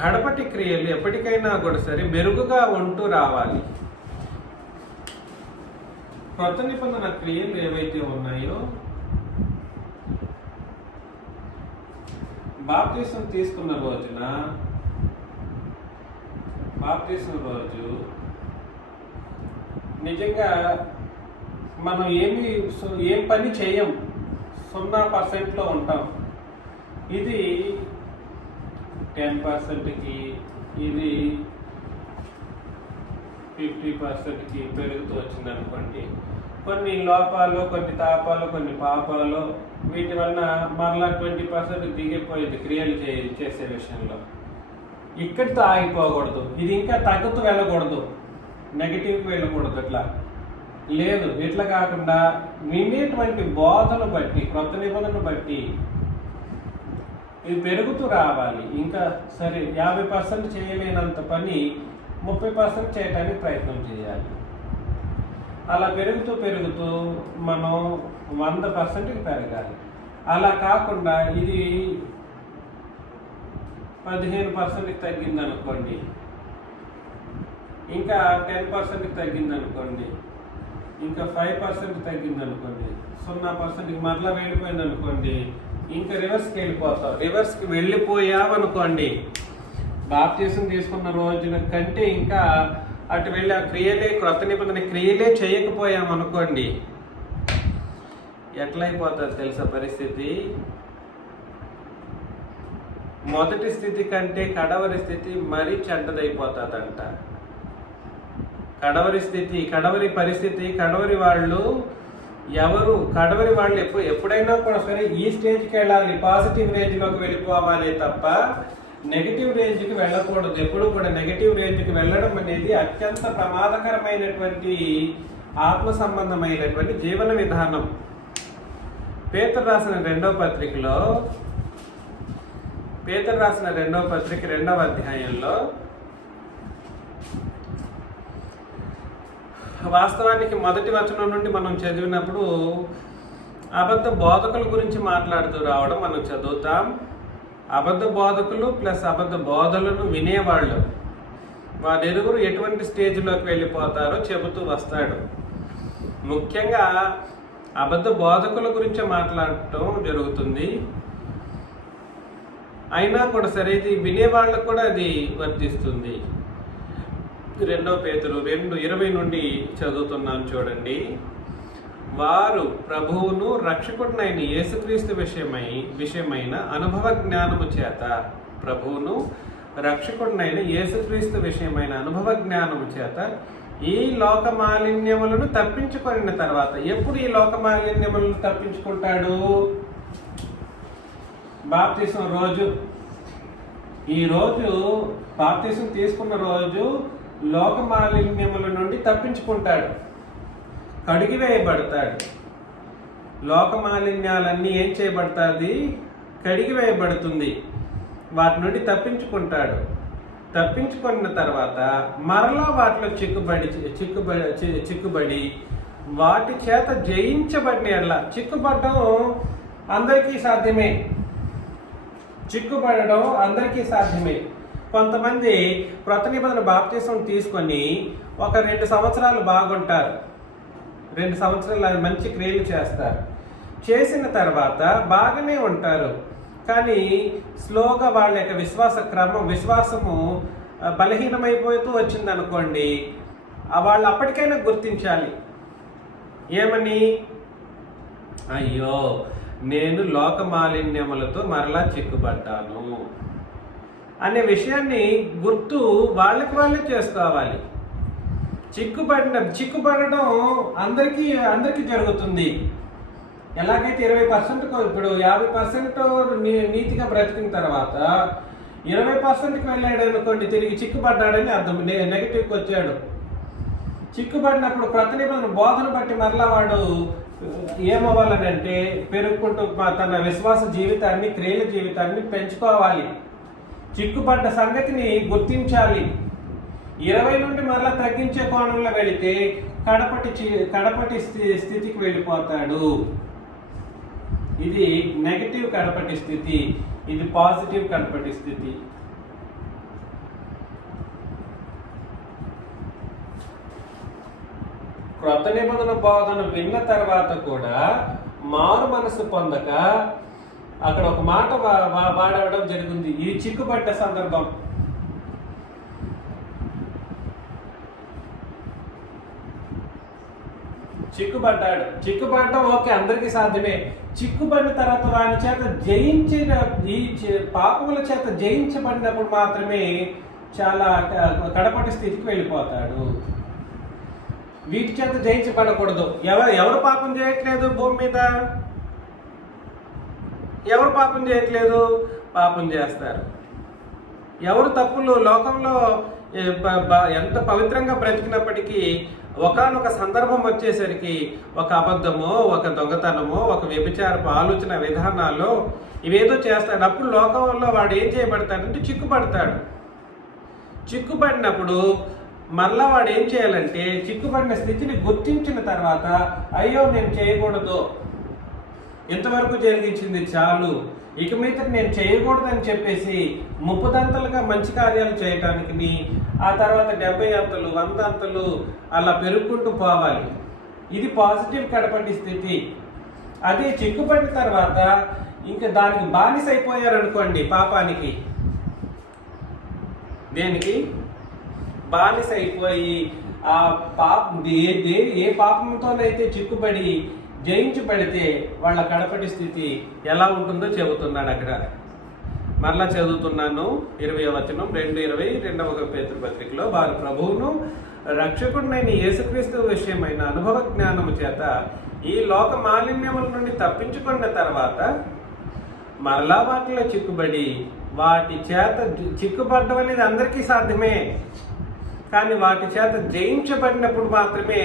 కడపటి క్రియలు ఎప్పటికైనా కూడా సరే మెరుగుగా ఉంటూ రావాలి. కొత్త నిబంధన క్రియలు ఏవైతే ఉన్నాయో బాప్తిసం తీసుకున్న బాప్తిసం రోజు నిజంగా మనం ఏం పని చేయం, 0%లో ఉంటాం. ఇది 10%కి, ఇది 50%కి పెరుగుతూ వచ్చింది అనుకోండి. కొన్ని లోపాలు, కొన్ని తాపాలు, కొన్ని పాపాలు, వీటి వలన మరలా 20% దిగిపోయింది క్రియలు చేసే విషయంలో. ఇక్కడితో ఆగిపోకూడదు, ఇది ఇంకా తగ్గుతూ వెళ్ళకూడదు, నెగిటివ్కి వెళ్ళకూడదు. ఇట్లా లేదు, ఇట్లా కాకుండా వినేటువంటి బోధను బట్టి, కొత్త నిబంధనను బట్టి ఇది పెరుగుతూ రావాలి. ఇంకా సరే 50% చేయలేనంత పని 30% చేయడానికి ప్రయత్నం చేయాలి. అలా పెరుగుతూ పెరుగుతూ మనం 100%కి పెరగాలి. అలా కాకుండా ఇది 15%కి తగ్గింది అనుకోండి, ఇంకా 10%కి తగ్గింది అనుకోండి, ఇంకా 5% తగ్గింది అనుకోండి, 0%కి మరలా వెళ్ళిపోయింది అనుకోండి, ఇంకా రివర్స్కి వెళ్ళిపోతాం. రివర్స్కి వెళ్ళిపోయామనుకోండి, బాప్తిసం తీసుకున్న రోజున కంటే ఇంకా అటు వెళ్ళి ఆ క్రియలే, క్రొత్త నిబంధన క్రియలే చేయకపోయామనుకోండి, ఎట్లయిపోతుంది తెలుసా పరిస్థితి? మొదటి స్థితి కంటే కడవరి స్థితి మరీ చెడ్డదైపోతుందంట. కడవరి స్థితి, కడవరి పరిస్థితి, కడవరి వాళ్ళు ఎవరు? కడవరి వాళ్ళు ఎప్పుడైనా కూడా సరే ఈ స్టేజ్కి వెళ్ళాలి, పాజిటివ్ రేంజ్లోకి వెళ్ళిపోవాలి తప్ప నెగిటివ్ రేంజ్కి వెళ్ళకూడదు. ఎప్పుడు కూడా నెగిటివ్ రేంజ్కి వెళ్ళడం అనేది అత్యంత ప్రమాదకరమైనటువంటి ఆత్మ సంబంధమైనటువంటి జీవన విధానం. పేతురు రాసిన రెండవ పత్రికలో, పేతురు రాసిన రెండవ పత్రిక 2వ అధ్యాయంలో వాస్తవానికి మొదటి వచనం నుండి మనం చదివినప్పుడు అబద్ధ బోధకుల గురించి మాట్లాడుతూ రావడం మనం చదువుతాం. అబద్ధ బోధకులు ప్లస్ అబద్ధ బోధలను వినేవాళ్ళు, వారిరువురు ఎటువంటి స్టేజ్లోకి వెళ్ళిపోతారో చెబుతూ వస్తాడు. ముఖ్యంగా అబద్ధ బోధకుల గురించి మాట్లాడటం జరుగుతుంది. అయినా కూడా సరే ఇది వినేవాళ్ళకు కూడా అది వర్తిస్తుంది. 2 పేతురు 2:20 నుండి చదువుతున్నాను చూడండి. వారు ప్రభువును రక్షకుడినైన యేసుక్రీస్తు విషయమైన అనుభవ జ్ఞానము చేత, ప్రభువును రక్షకుడినైన యేసుక్రీస్తు విషయమైన అనుభవ జ్ఞానము చేత ఈ లోక మాలిన్యములను తప్పించుకొనిన తర్వాత, ఎప్పుడు ఈ లోక మాలిన్యములను తప్పించుకుంటాడు? బాప్తిసం రోజు. ఈ రోజు బాప్తిసం తీసుకున్న రోజు లోక మాలిన్యముల నుండి తప్పించుకుంటాడు, కడిగివేయబడతాడు. లోక మాలిన్యాలన్నీ ఏం చేయబడతాది? కడిగివేయబడుతుంది. వాటి నుండి తప్పించుకుంటాడు. తప్పించుకున్న తర్వాత మరలా వాటిలో చిక్కుబడి వాటి చేత జయించబడిన ఎడల, చిక్కుబడడం అందరికీ సాధ్యమే, చిక్కుబడడం అందరికీ సాధ్యమే. కొంతమంది క్రొత్త నిబంధన బాప్తిసం తీసుకొని ఒక 2 సంవత్సరాలు బాగుంటారు, 2 సంవత్సరాలు మంచి క్రియలు చేస్తారు. చేసిన తర్వాత బాగానే ఉంటారు, కానీ స్లోగా వాళ్ళ యొక్క విశ్వాసము బలహీనమైపోతూ వచ్చింది అనుకోండి. వాళ్ళు అప్పటికైనా గుర్తించాలి. ఏమని? అయ్యో, నేను లోక మాలిన్యములతో మరలా చిక్కుబడ్డాను అనే విషయాన్ని గుర్తు వాళ్ళే చేసుకోవాలి. చిక్కుబడడం అందరికీ జరుగుతుంది. ఎలాగైతే 20% ఇప్పుడు 50% నీతిగా బ్రతికిన తర్వాత 20%కి వెళ్ళాడు అనుకోండి, తిరిగి చిక్కుబడ్డాడని అర్థం, నెగిటివ్కి వచ్చాడు. చిక్కుబడినప్పుడు క్రొత్త నిబంధన బోధన బట్టి మరలా వాడు ఏమవ్వాలనంటే పెరుగుకుంటూ తన విశ్వాస జీవితాన్ని, క్రియల జీవితాన్ని పెంచుకోవాలి. చిక్కుపడ్డ సంగతిని గుర్తించాలి. 20 నుండి మరలా తగ్గించే కోణంలో వెళితే కడపటి స్థితికి వెళ్ళిపోతాడు. ఇది నెగటివ్ కడపటి స్థితి, ఇది పాజిటివ్ కడపటి స్థితి. క్రొత్త నిబంధన బోధన విన్న తర్వాత కూడా మారు మనసు పొందక అక్కడ ఒక మాట వాడవడం జరిగింది. ఇది చిక్కుబడ్డ సందర్భం. చిక్కుపడ్డాడు. చిక్కుపడటం ఓకే, అందరికీ సాధ్యమే. చిక్కుపడిన తర్వాత వాని చేత జయించిన ఈ పాపముల చేత జయించబడినప్పుడు మాత్రమే చాలా కడపటి స్థితికి వెళ్ళిపోతాడు. వీటి చేత జయించబడకూడదు. ఎవరు పాపం చేయట్లేదు భూమి మీద? ఎవరు పాపం చేయట్లేదు? పాపం చేస్తారు. ఎవరు తప్పులు లోకంలో ఎంత పవిత్రంగా బ్రతికినప్పటికీ ఒకానొక సందర్భం వచ్చేసరికి ఒక అబద్ధమో, ఒక దొంగతనమో, ఒక వ్యభిచారపు ఆలోచన విధానాలు ఇవేదో చేస్తాడు. అప్పుడు లోకంలో వాడు ఏం చేయబడతాడంటే చిక్కుపడతాడు. చిక్కుపడినప్పుడు మళ్ళా వాడు ఏం చేయాలంటే చిక్కుపడిన స్థితిని గుర్తించిన తర్వాత అయ్యో నేను చేయకూడదు, ఇంతవరకు జరిగించింది చాలు, ఇక మీద నేను చేయకూడదని చెప్పేసి 30 అంతలుగా మంచి కార్యాలు చేయటానికి ఆ తర్వాత 70 అంతలు 100 అంతలు అలా పెరుగుకుంటూ పోవాలి. ఇది పాజిటివ్ కడపటి స్థితి. అదే చిక్కుపడిన తర్వాత ఇంకా దానికి బానిస అయిపోయారనుకోండి, పాపానికి, దేనికి బానిస అయిపోయి ఆ ఏ పాపంతోనైతే చిక్కుపడి జయించబడితే వాళ్ళ కడపటి స్థితి ఎలా ఉంటుందో చెబుతున్నాడు అక్కడ. మరలా చదువుతున్నాను 20వ వచనం, 2:20 పేతురు పత్రికలో. వారు ప్రభువును రక్షకుడినైన యేసుక్రీస్తు విషయమైన అనుభవ జ్ఞానము చేత ఈ లోక మాలిన్యముల నుండి తప్పించుకున్న తర్వాత మరలా వాటిలో చిక్కుబడి వాటి చేత చిక్కుపడడం అనేది అందరికీ సాధ్యమే, కానీ వాటి చేత జయించబడినప్పుడు మాత్రమే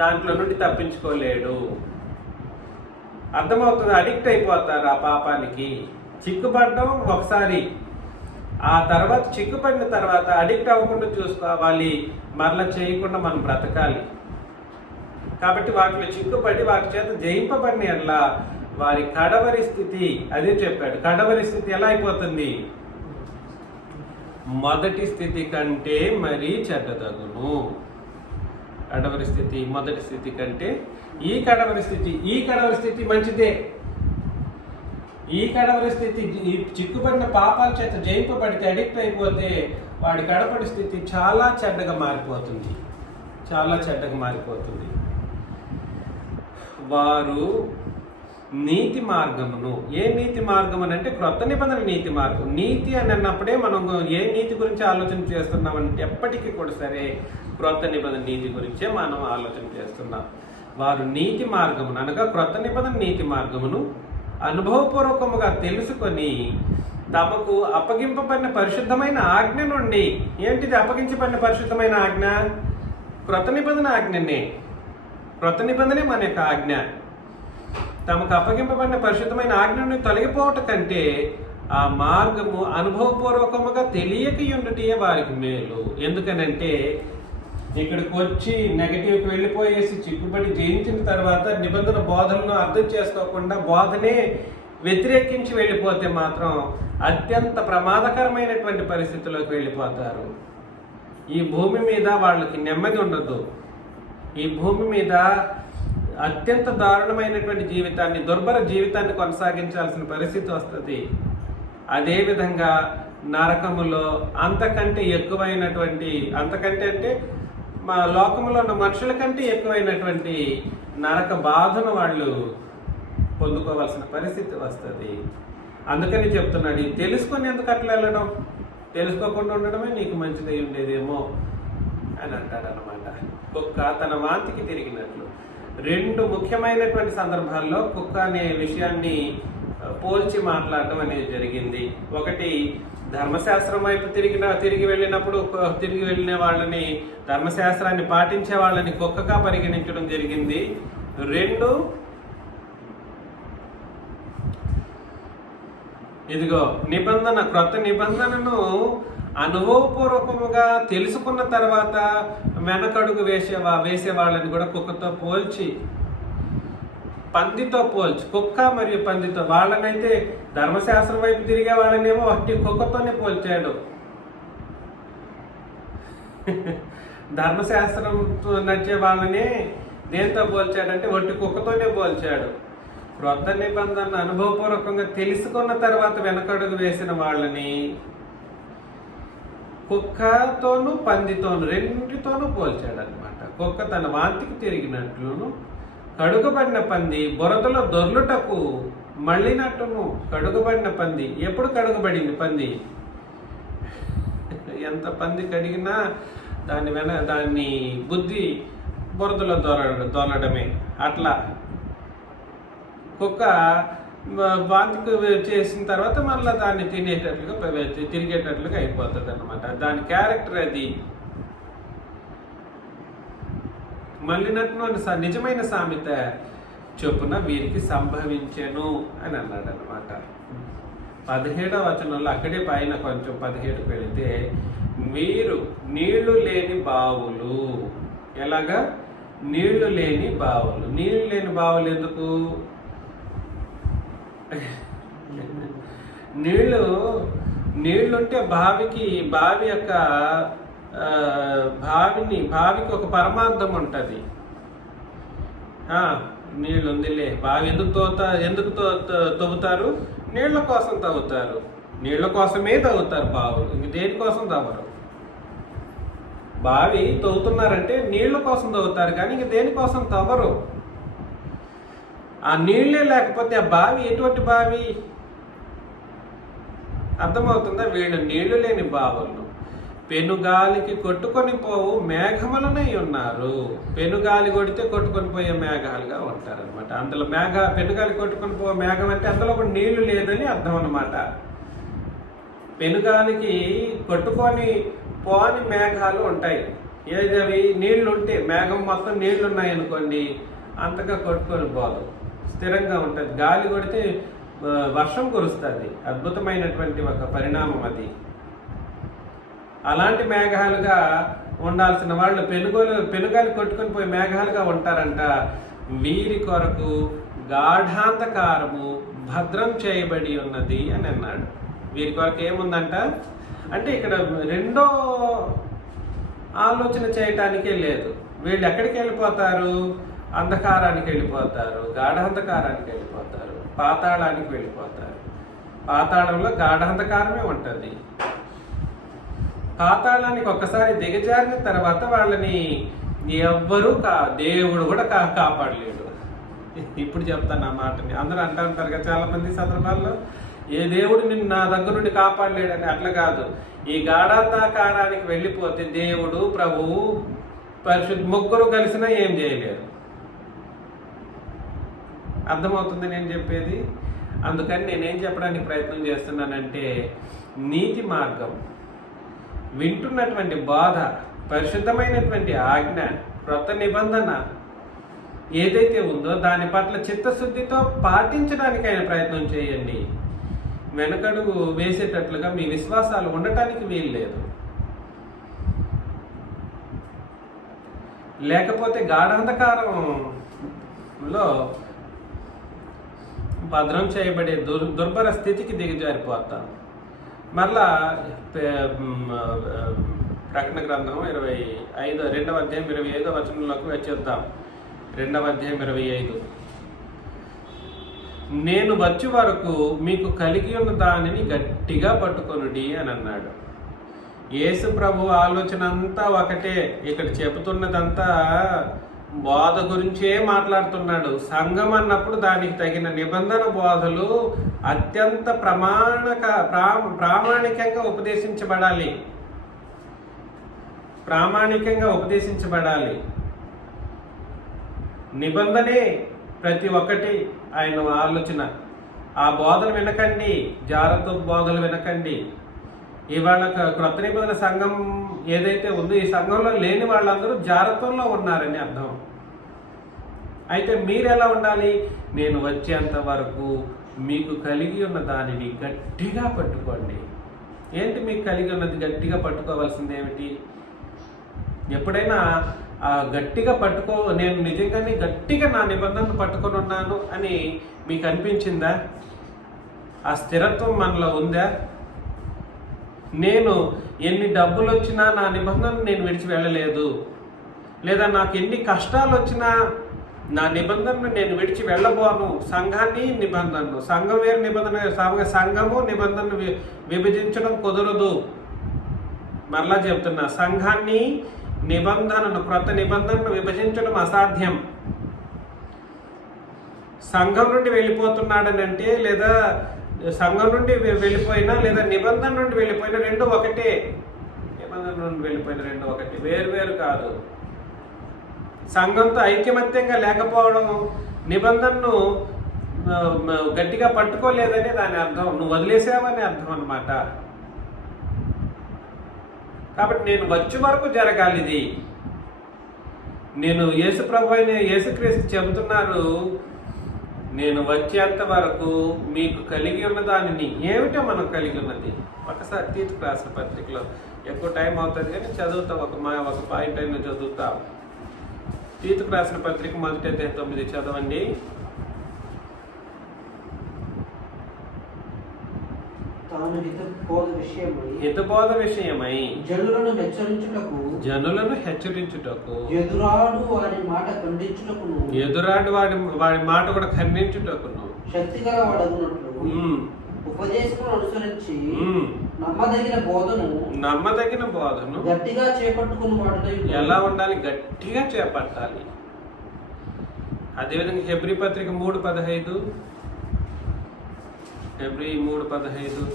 దాంట్లో నుండి తప్పించుకోలేడు. అర్థమవుతుంది? అడిక్ట్ అయిపోతారు ఆ పాపానికి. చిక్కుపడడం ఒకసారి, ఆ తర్వాత చిక్కుపడిన తర్వాత అడిక్ట్ అవ్వకుండా చూసుకోవాలి, మరలా చేయకుండా మనం బ్రతకాలి. కాబట్టి వాటిలో చిక్కుపడి వాటి చేత జయింపబడిన ఎట్లా వారి కడవరి స్థితి, అదే చెప్పాడు. కడవరి స్థితి ఎలా అయిపోతుంది? మొదటి స్థితి కంటే మరీ చెడ్డదగును. కడవరి స్థితి మొదటి స్థితి కంటే ఈ కడవరి స్థితి మంచిదే. ఈ కడవరి స్థితి, ఈ చిక్కుపడిన పాపాల చేత జయింపబడితే, అడిక్ట్ అయిపోతే వాడి కడపడి స్థితి చాలా చెడ్డగా మారిపోతుంది. చాలా చెడ్డగా మారిపోతుంది. వారు నీతి మార్గమును, ఏ నీతి మార్గం అని అంటే క్రొత్త నిబంధన నీతి మార్గం. నీతి అని అన్నప్పుడే మనం ఏ నీతి గురించి ఆలోచన చేస్తున్నామంటే ఎప్పటికీ కూడా సరే క్రొత్త నిబంధన నీతి గురించే మనం ఆలోచన చేస్తున్నాం. వారు నీతి మార్గమును అనగా క్రొత్త నిబంధన నీతి మార్గమును అనుభవపూర్వకముగా తెలుసుకొని తమకు అప్పగింపబడిన పరిశుద్ధమైన ఆజ్ఞ నుండి, ఏంటిది అప్పగించబడిన పరిశుద్ధమైన ఆజ్ఞ? క్రొత్త నిబంధన ఆజ్ఞనే. క్రొత్త నిబంధనే మన యొక్క ఆజ్ఞ. తమకు అప్పగింపబడిన పరిశుద్ధమైన ఆజ్ఞ నుండి తొలగిపోవటం కంటే ఆ మార్గము అనుభవపూర్వకముగా తెలియకయుండుటే వారికి మేలు. ఎందుకనంటే ఇక్కడికి వచ్చి నెగటివ్కి వెళ్ళిపోయేసి చిక్కుబడి జయించిన తర్వాత నిబంధన బోధనను అర్థం చేసుకోకుండా బోధనే వ్యతిరేకించి వెళ్ళిపోతే మాత్రం అత్యంత ప్రమాదకరమైనటువంటి పరిస్థితుల్లోకి వెళ్ళిపోతారు. ఈ భూమి మీద వాళ్ళకి నెమ్మది ఉండదు. ఈ భూమి మీద అత్యంత దారుణమైనటువంటి జీవితాన్ని, దుర్భర జీవితాన్ని కొనసాగించాల్సిన పరిస్థితి వస్తుంది. అదేవిధంగా నరకములో అంతకంటే ఎక్కువైనటువంటి, అంతకంటే అంటే మా లోకంలో ఉన్న మనుషుల కంటే ఎక్కువైనటువంటి నరక బాధను వాళ్ళు పొందుకోవాల్సిన పరిస్థితి వస్తుంది. అందుకని చెప్తున్నాడు, తెలుసుకొని ఎందుకు అట్లా వెళ్ళడం, తెలుసుకోకుండా ఉండడమే నీకు మంచిదై ఉండేదేమో అని అంటాడనమాట. కుక్క తన వాంతికి తిరిగినట్లు. 2 ముఖ్యమైనటువంటి సందర్భాల్లో కుక్క అనే విషయాన్ని పోల్చి మాట్లాడటం అనేది జరిగింది. ఒకటి, ధర్మశాస్త్రం వైపు తిరిగి వెళ్ళిన వాళ్ళని, ధర్మశాస్త్రాన్ని పాటించే వాళ్ళని కుక్కగా పరిగణించడం జరిగింది. 2, ఇదిగో నిబంధన, క్రొత్త నిబంధనను అనుభవపూర్వకముగా తెలుసుకున్న తర్వాత వెనకడుగు వేసే వాళ్ళని కూడా కుక్కతో పోల్చి, పందితో పోల్చి, కుక్క మరియు పందితో, వాళ్ళనైతే ధర్మశాస్త్రం వైపు తిరిగే వాళ్ళనేమో వట్టి కుక్కతోనే పోల్చాడు. ధర్మశాస్త్రం నడిచే వాళ్ళని దేంతో పోల్చాడంటే వట్టి కుక్కతోనే పోల్చాడు. క్రొత్త నిబంధన అనుభవపూర్వకంగా తెలుసుకున్న తర్వాత వెనకడుగు వేసిన వాళ్ళని కుక్కతోనూ పందితోనూ రెండితోనూ పోల్చాడు అనమాట. కుక్క తన వాంతికి తిరిగినట్లును కడుగబడిన పంది బురదలో దొర్లుటకు మళ్ళినట్టును. కడుగబడిన పంది ఎప్పుడు కడుగబడింది పంది? ఎంత పంది కడిగినా దాన్ని బుద్ధి బురదలో దొరలడమే. అట్లా కుక్క వాంతికి చేసిన తర్వాత మళ్ళీ దాన్ని తిరిగేటట్లుగా అయిపోతుంది అనమాట. దాని క్యారెక్టర్ అది. మళ్ళినట్టు నిజమైన సామెత చొప్పున వీరికి సంభవించెను అని అన్నాడు అనమాట. 17వ వచనంలో అక్కడే పైన కొంచెం 17కి వెళితే, మీరు నీళ్లు లేని బావులు. ఎలాగా? నీళ్లు లేని బావులు. నీళ్లు లేని బావులు ఎందుకు? నీళ్లుంటే బావి యొక్క బావికి ఒక పరమార్థం ఉంటుంది. నీళ్ళు ఉందిలే, బావి ఎందుకు తవ్వుతారు? నీళ్ల కోసం తవ్వుతారు. నీళ్ల కోసమే తవ్వుతారు బావులు, ఇంక దేనికోసం తవ్వరు. బావి తవ్వుతున్నారంటే నీళ్ల కోసం తవ్వుతారు, కానీ ఇంక దేనికోసం తవ్వరు. ఆ నీళ్లే లేకపోతే ఆ బావి ఎటువంటి బావి? అర్థమవుతుందా? వీళ్ళు నీళ్లు లేని బావులు. పెనుగాలికి కొట్టుకొని పోవు మేఘములనై ఉన్నారు. పెనుగాలి కొడితే కొట్టుకొని పోయే మేఘాలుగా ఉంటారనమాట. అందులో పెనుగాలి కొట్టుకొని పోయే మేఘం అంటే అందులో కూడా నీళ్లు లేదని అర్థం అనమాట. పెనుగాలికి కొట్టుకొని పోని మేఘాలు ఉంటాయి. ఏదవి? నీళ్లు ఉంటే, మేఘం మొత్తం నీళ్లు ఉన్నాయి అనుకోండి, అంతగా కొట్టుకొని పోదు, స్థిరంగా ఉంటుంది. గాలి కొడితే వర్షం కురుస్తుంది. అద్భుతమైనటువంటి ఒక పరిణామం అది. అలాంటి మేఘాలుగా ఉండాల్సిన వాళ్ళు పెనుగాలి కొట్టుకొని పోయి మేఘాలుగా ఉంటారంట. వీరి కొరకు గాఢాంధకారము భద్రం చేయబడి ఉన్నది అని అన్నాడు. వీరి కొరకు ఏముందంట అంటే ఇక్కడ రెండో ఆలోచన చేయటానికే లేదు. వీళ్ళు ఎక్కడికి వెళ్ళిపోతారు? అంధకారానికి వెళ్ళిపోతారు, గాఢాంధకారానికి వెళ్ళిపోతారు, పాతాళానికి వెళ్ళిపోతారు. పాతాళంలో గాఢాంధకారమే ఉంటుంది. పాతాళానికి ఒక్కసారి దిగజారిన తర్వాత వాళ్ళని ఎవ్వరూ దేవుడు కూడా కాపాడలేడు. ఇప్పుడు చెప్తాను ఆ మాటని. అందరూ అంటూ ఉంటారు కదా చాలా మంది సందర్భాల్లో, ఏ దేవుడు నిన్ను నా దగ్గర నుండి కాపాడలేడని. అట్లా కాదు. ఈ గాఢాంధకారానికి వెళ్ళిపోతే దేవుడు, ప్రభువు, పరిశుద్ధ ముగ్గురు కలిసినా ఏం చేయలేరు. అర్థమవుతుంది నేను చెప్పేది? అందుకని నేనేం చెప్పడానికి ప్రయత్నం చేస్తున్నానంటే, నీతి మార్గం, వింటున్నటువంటి బాధ, పరిశుద్ధమైనటువంటి ఆజ్ఞ, క్రొత్త నిబంధన ఏదైతే ఉందో దాని పట్ల చిత్తశుద్ధితో పాటించడానికి ఆయన ప్రయత్నం చేయండి. వెనకడుగు వేసేటట్లుగా మీ విశ్వాసాలు ఉండటానికి వీలు లేదు. లేకపోతే గాఢాంధకారంలో భద్రం చేయబడే దుర్భర స్థితికి దిగజారిపోతాం. మరలా ప్రకటన గ్రంథం 2వ అధ్యాయం 25వ వచనంలోకి వచ్చేద్దాం. 2వ అధ్యాయం 25. నేను వచ్చే వరకు మీకు కలిగి ఉన్న దానిని గట్టిగా పట్టుకొనుడి అని అన్నాడు. యేసు ప్రభు ఆలోచన అంతా ఒకటే. ఇక్కడ చెబుతున్నదంతా బోధ గురించే మాట్లాడుతున్నాడు. సంఘం అన్నప్పుడు దానికి తగిన నిబంధన బోధలు అత్యంత ప్రామాణికంగా ఉపదేశించబడాలి. నిబంధనే ప్రతి ఒక్కటి ఆయన ఆలోచన. ఆ బోధలు వినకండి, జాగ్రత్త బోధలు వినకండి. ఇవాళ క్రొత్త నిబంధన సంఘం ఏదైతే ఉందో ఈ సంఘంలో లేని వాళ్ళందరూ జాగ్రత్తలో ఉన్నారని అర్థం. అయితే మీరు ఎలా ఉండాలి? నేను వచ్చేంత వరకు మీకు కలిగి ఉన్న దానిని గట్టిగా పట్టుకోండి. ఏంటి మీకు కలిగి ఉన్నది? గట్టిగా పట్టుకోవాల్సింది ఏమిటి? ఎప్పుడైనా గట్టిగా నేను నిజంగానే గట్టిగా నా నిబంధనను పట్టుకొని ఉన్నాను అని మీకు అనిపించిందా? ఆ స్థిరత్వం మనలో ఉందా? నేను ఎన్ని డబ్బులు వచ్చినా నా నిబంధనను నేను విడిచి వెళ్ళలేదు, లేదా నాకు ఎన్ని కష్టాలు వచ్చినా నా నిబంధనను నేను విడిచి వెళ్ళబోను. సంఘాన్ని నిబంధనను, సంఘం వేరు నిబంధన, సంఘము నిబంధనను విభజించడం కుదరదు. మరలా చెప్తున్నా, సంఘాన్ని నిబంధనను, క్రొత్త నిబంధనను విభజించడం అసాధ్యం. సంఘం నుండి వెళ్ళిపోతున్నాడని అంటే, లేదా సంఘం నుండి వెళ్ళిపోయినా, లేదా నిబంధన నుండి వెళ్ళిపోయినా రెండు ఒకటే. నిబంధన నుండి వెళ్ళిపోయిన రెండు ఒకటి, వేరు వేరు కాదు. సంఘంతో ఐకమత్యంగా లేకపోవడం, నిబంధనను గట్టిగా పట్టుకోలేదని దాని అర్థం, నువ్వు వదిలేసావని అర్థం అన్నమాట. కాబట్టి నేను వచ్చే వరకు జరగాలి ఇది. నేను యేసుప్రభు అయిన యేసుక్రీస్తు చెబుతున్నారు, నేను వచ్చేంత వరకు మీకు కలిగి ఉన్న దానిని, ఏమిటో మనం కలిగి ఉన్నది. ఒకసారి తీతు రాసిన పత్రికలో ఎక్కువ టైం అవుతుంది కానీ చదువుతాం, ఒక పాయింట్ అయినా చదువుతాం. తీతుకు రాసిన పత్రిక 1:9 చదవండి. హితబోధ విషయమై జనులను హెచ్చరించుటకు ఎదురాడు వాడి మాట కూడా ఖండించుటకును శక్తిగల వాడగునట్లు ఉపదేశమును అనుసరించి నమ్మదగిన బోధను గట్టిగా చేపట్టుకుని వాడు ఎలా ఉండాలి? గట్టిగా చేపట్టాలి. అదేవిధంగా హెబ్రీ పత్రిక 3:15, హెబ్రీ 3:15,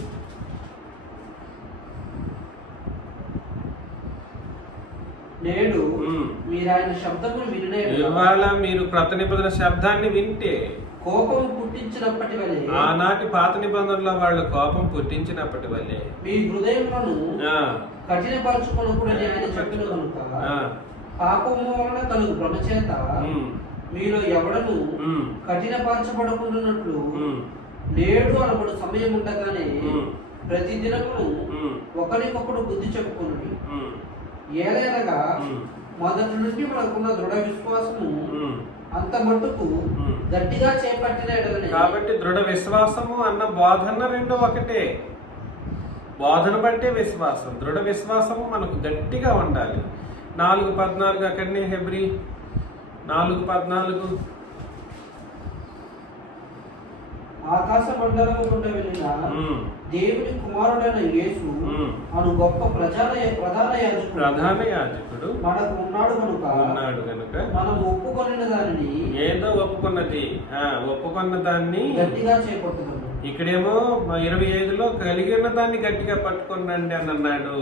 నేడు మీరు ఆయన శబ్దమును వినే, ఇవాళ మీరు క్రొత్త నిబంధన శబ్దాన్ని వింటే, కోపం పుట్టించినప్పటి వలె, ఆనాటి పాత నిబంధనలో వాళ్ళు కోపం పుట్టించినప్పటి వల్లే మీ హృదయములను కఠినపరచుకున్నప్పుడని ఆయన చెప్పిన కనుక, పాపము వలన కలుగు భ్రమ చేత మీలో ఎవడను కఠినపరచబడకుండానట్లు నేడు అనబడు సమయం ఉండగానే ప్రతి దినమును ఒకరికొకడు బుద్ధి చెప్పుకుని, ఏలైనగా మొదటి నుండి మనకున్న దృఢ విశ్వాసము అంత మట్టుకు గట్టిగా చేపట్టిన. కాబట్టి దృఢ విశ్వాసము అన్న బోధన రెండు ఒకటే. బోధన బట్టే విశ్వాసం, దృఢ విశ్వాసము మనకు గట్టిగా ఉండాలి. 4:14 అక్కడనే, హెబ్రీ 4:14, ఆకాశ మండలము గుండా వెళ్ళిన దేవుని కుమారుడైన యేసు అను గొప్ప ప్రధాన యాజకుడు మనకు ఉన్నాడు కనుక మనం ఒప్పుకొన్న దానిని, ఏదో ఒప్పుకున్న దాన్ని గట్టిగా చేపట్టుకున్నాం. ఇక్కడేమో 25లో కలిగి ఉన్న దాన్ని గట్టిగా పట్టుకున్నాండి అని అన్నాడు.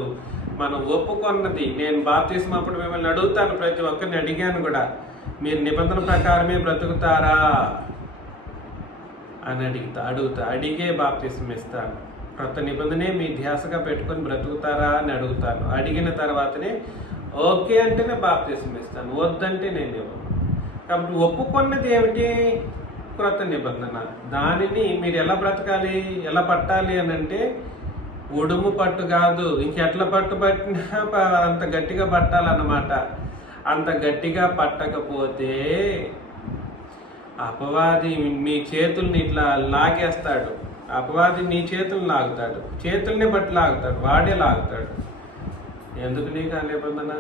మనం ఒప్పుకున్నది, నేను బాప్తిస్మం అప్పుడు మిమ్మల్ని అడుగుతాను, ప్రతి ఒక్కరిని అడిగాను కూడా, మీరు నిబంధన ప్రకారమే బ్రతుకుతారా అని అడిగే బాప్తిస్మం ఇస్తాను. క్రొత్త నిబంధనే మీ ధ్యాసగా పెట్టుకొని బ్రతుకుతారా అని అడుగుతాను. అడిగిన తర్వాతనే ఓకే అంటేనే బాప్తిస్మం ఇస్తాను, వద్దంటే నేను ఇవ్వను. కాబట్టి ఒప్పుకున్నది ఏమిటి? క్రొత్త నిబంధన. దానిని మీరు ఎలా బ్రతకాలి, ఎలా పట్టాలి అని అంటే, ఉడుము పట్టు కాదు, ఇంకెట్లా పట్టినా అంత గట్టిగా పట్టాలన్నమాట. అంత గట్టిగా పట్టకపోతే అపవాది మీ చేతుల్ని ఇట్లా లాగేస్తాడు. అపవాది నీ చేతులు లాగుతాడు, చేతుల్ని బట్టి లాగుతాడు, వాడే లాగుతాడు. ఎందుకు నీకు ఆ నిబంధన?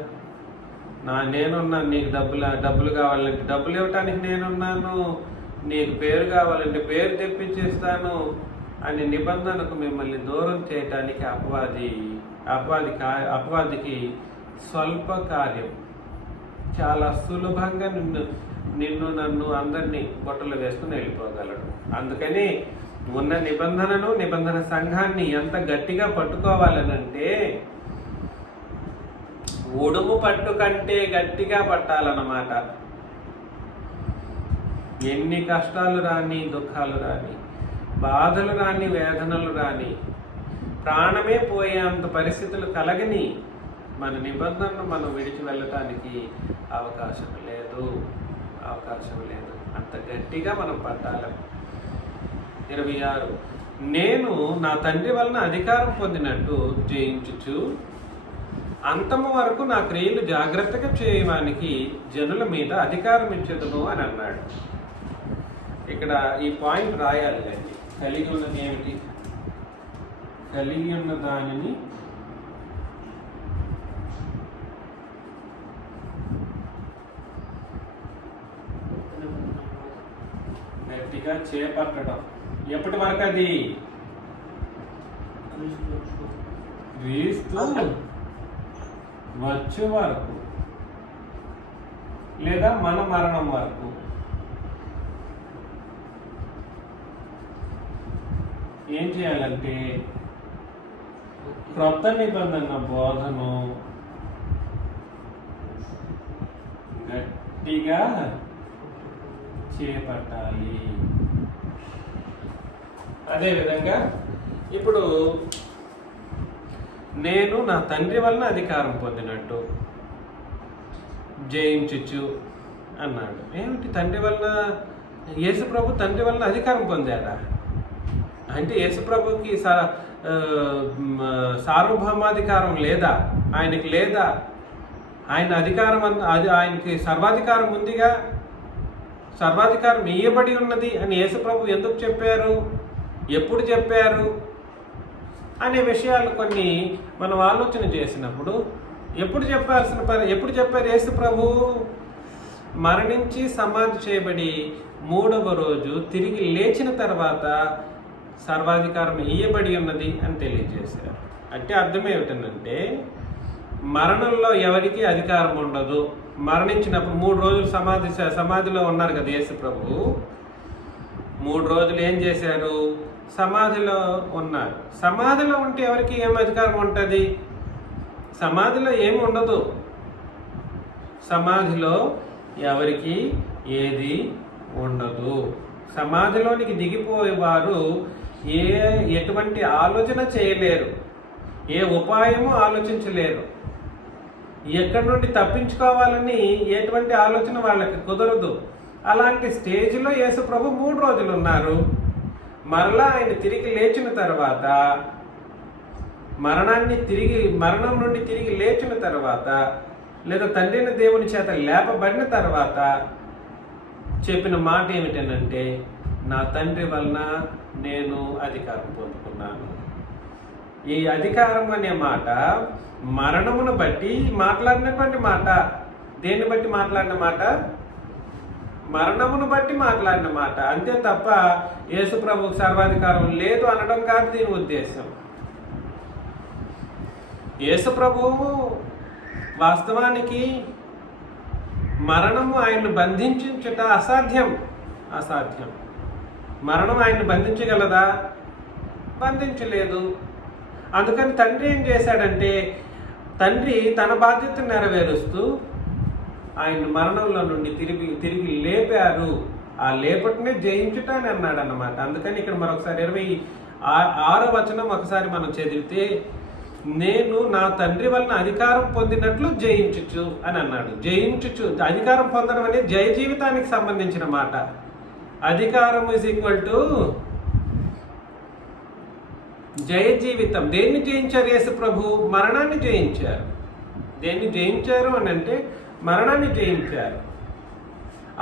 నేనున్నాను, నీకు డబ్బులు కావాలంటే డబ్బులు ఇవ్వటానికి నేనున్నాను, నీకు పేరు కావాలంటే పేరు తెప్పించేస్తాను అని నిబంధనకు మిమ్మల్ని దూరం చేయటానికి అపవాదికి స్వల్ప కార్యం. చాలా సులభంగా నిన్ను నన్ను అందరినీ బొట్టలు వేసుకుని వెళ్ళిపోగలడు. అందుకని ఉన్న నిబంధన సంఘాన్ని ఎంత గట్టిగా పట్టుకోవాలనంటే, ఉడుము పట్టు కంటే గట్టిగా పట్టాలన్నమాట. ఎన్ని కష్టాలు రాని, దుఃఖాలు రాని, బాధలు రాని, వేదనలు రాని, ప్రాణమే పోయేంత పరిస్థితులు కలగని మన నిబంధనను మనం విడిచి వెళ్ళటానికి అవకాశం లేదు. అంత గట్టిగా మనం పట్టాలి. 26, నేను నా తండ్రి వలన అధికారం పొందినట్టు జయించుచు అంతము వరకు నా క్రియలు జాగ్రత్తగా చేయడానికి జనుల మీద అధికారం ఇచ్చేదను అని అన్నాడు. ఇక్కడ ఈ పాయింట్ రాయాలి అండి. కలిగి ఉన్నది ఏమిటి? కలిగి ఉన్న దానిని గట్టిగా చేపట్టడం. ఎప్పటి వరకు అది? క్రీస్తు వచ్చే వరకు, లేదా మన మరణం వరకు. ఏం చేయాలంటే క్రొత్త నిబంధన బోధను గట్టిగా చేపట్టాలి. అదేవిధంగా ఇప్పుడు నేను నా తండ్రి వలన అధికారం పొందినట్టు జయించు అన్నాడు. ఏమిటి తండ్రి వలన? యేసుప్రభు తండ్రి వలన అధికారం పొందాడా? అంటే యేసుప్రభుకి సార్వభౌమాధికారం లేదా? ఆయనకి లేదా? ఆయన అధికారం ఆయనకి సర్వాధికారం ఉందిగా. సర్వాధికారం ఇయ్యబడి ఉన్నది అని యేసుప్రభు ఎందుకు చెప్పారు, ఎప్పుడు చెప్పారు అనే విషయాలు కొన్ని మనం ఆలోచన చేసినప్పుడు ఎప్పుడు చెప్పారు యేసుప్రభు? మరణించి సమాధి చేయబడి 3వ రోజు తిరిగి లేచిన తర్వాత సర్వాధికారం ఇయ్యబడి ఉన్నది అని తెలియజేశారు. అంటే అర్థం ఏమిటంటే మరణంలో ఎవరికి అధికారం ఉండదు. మరణించినప్పుడు 3 రోజులు సమాధిలో ఉన్నారు కదా యేసుప్రభు. 3 రోజులు ఏం చేశారు? సమాధిలో ఉన్నారు. సమాధిలో ఉంటే ఎవరికి ఏం అధికారం ఉంటుంది? సమాధిలో ఏమి ఉండదు. సమాధిలో ఎవరికి ఏది ఉండదు. సమాధిలోనికి దిగిపోయేవారు ఎటువంటి ఆలోచన చేయలేరు, ఏ ఉపాయము ఆలోచించలేరు. ఎక్కడి నుండి తప్పించుకోవాలని ఎటువంటి ఆలోచన వాళ్ళకి కుదరదు. అలాంటి స్టేజ్లో యేసుప్రభు 3 రోజులు ఉన్నారు. మరలా ఆయన తిరిగి లేచిన తర్వాత మరణం నుండి తిరిగి లేచిన తర్వాత లేదా తండ్రిని దేవుని చేత లేపబడిన తర్వాత చెప్పిన మాట ఏమిటనంటే నా తండ్రి వలన నేను అధికారం పొందుకున్నాను. ఈ అధికారం అనే మాట మరణమును బట్టి మాట్లాడినటువంటి మాట. దేన్ని బట్టి మాట్లాడిన మాట? మరణమును బట్టి మాట్లాడిన మాట. అంతే తప్ప యేసుప్రభుకు సర్వాధికారం లేదు అనడం కాదు దీని ఉద్దేశం. యేసుప్రభువు వాస్తవానికి మరణము ఆయన్ను బంధించుట అసాధ్యం. మరణం ఆయన్ని బంధించగలదా? బంధించలేదు. అందుకని తండ్రి ఏం చేశాడంటే తండ్రి తన బాధ్యతను నెరవేరుస్తూ ఆయన మరణంలో నుండి తిరిగి లేపారు. ఆ లేపటనే జయించుట అని అన్నాడు అన్నమాట. అందుకని ఇక్కడ మరొకసారి 26వ వచనం ఒకసారి మనం చదివితే నేను నా తండ్రి వలన అధికారం పొందినట్లు జయించుచు అని అన్నాడు. జయించుచు, అధికారం పొందడం అనేది జయ జీవితానికి సంబంధించిన మాట. అధికారం ఈజ్ ఈక్వల్ టు జయ జీవితం. దేన్ని జయించారు యేసు ప్రభు? మరణాన్ని జయించారు. దేన్ని జయించారు అని అంటే మరణాన్ని జయించారు.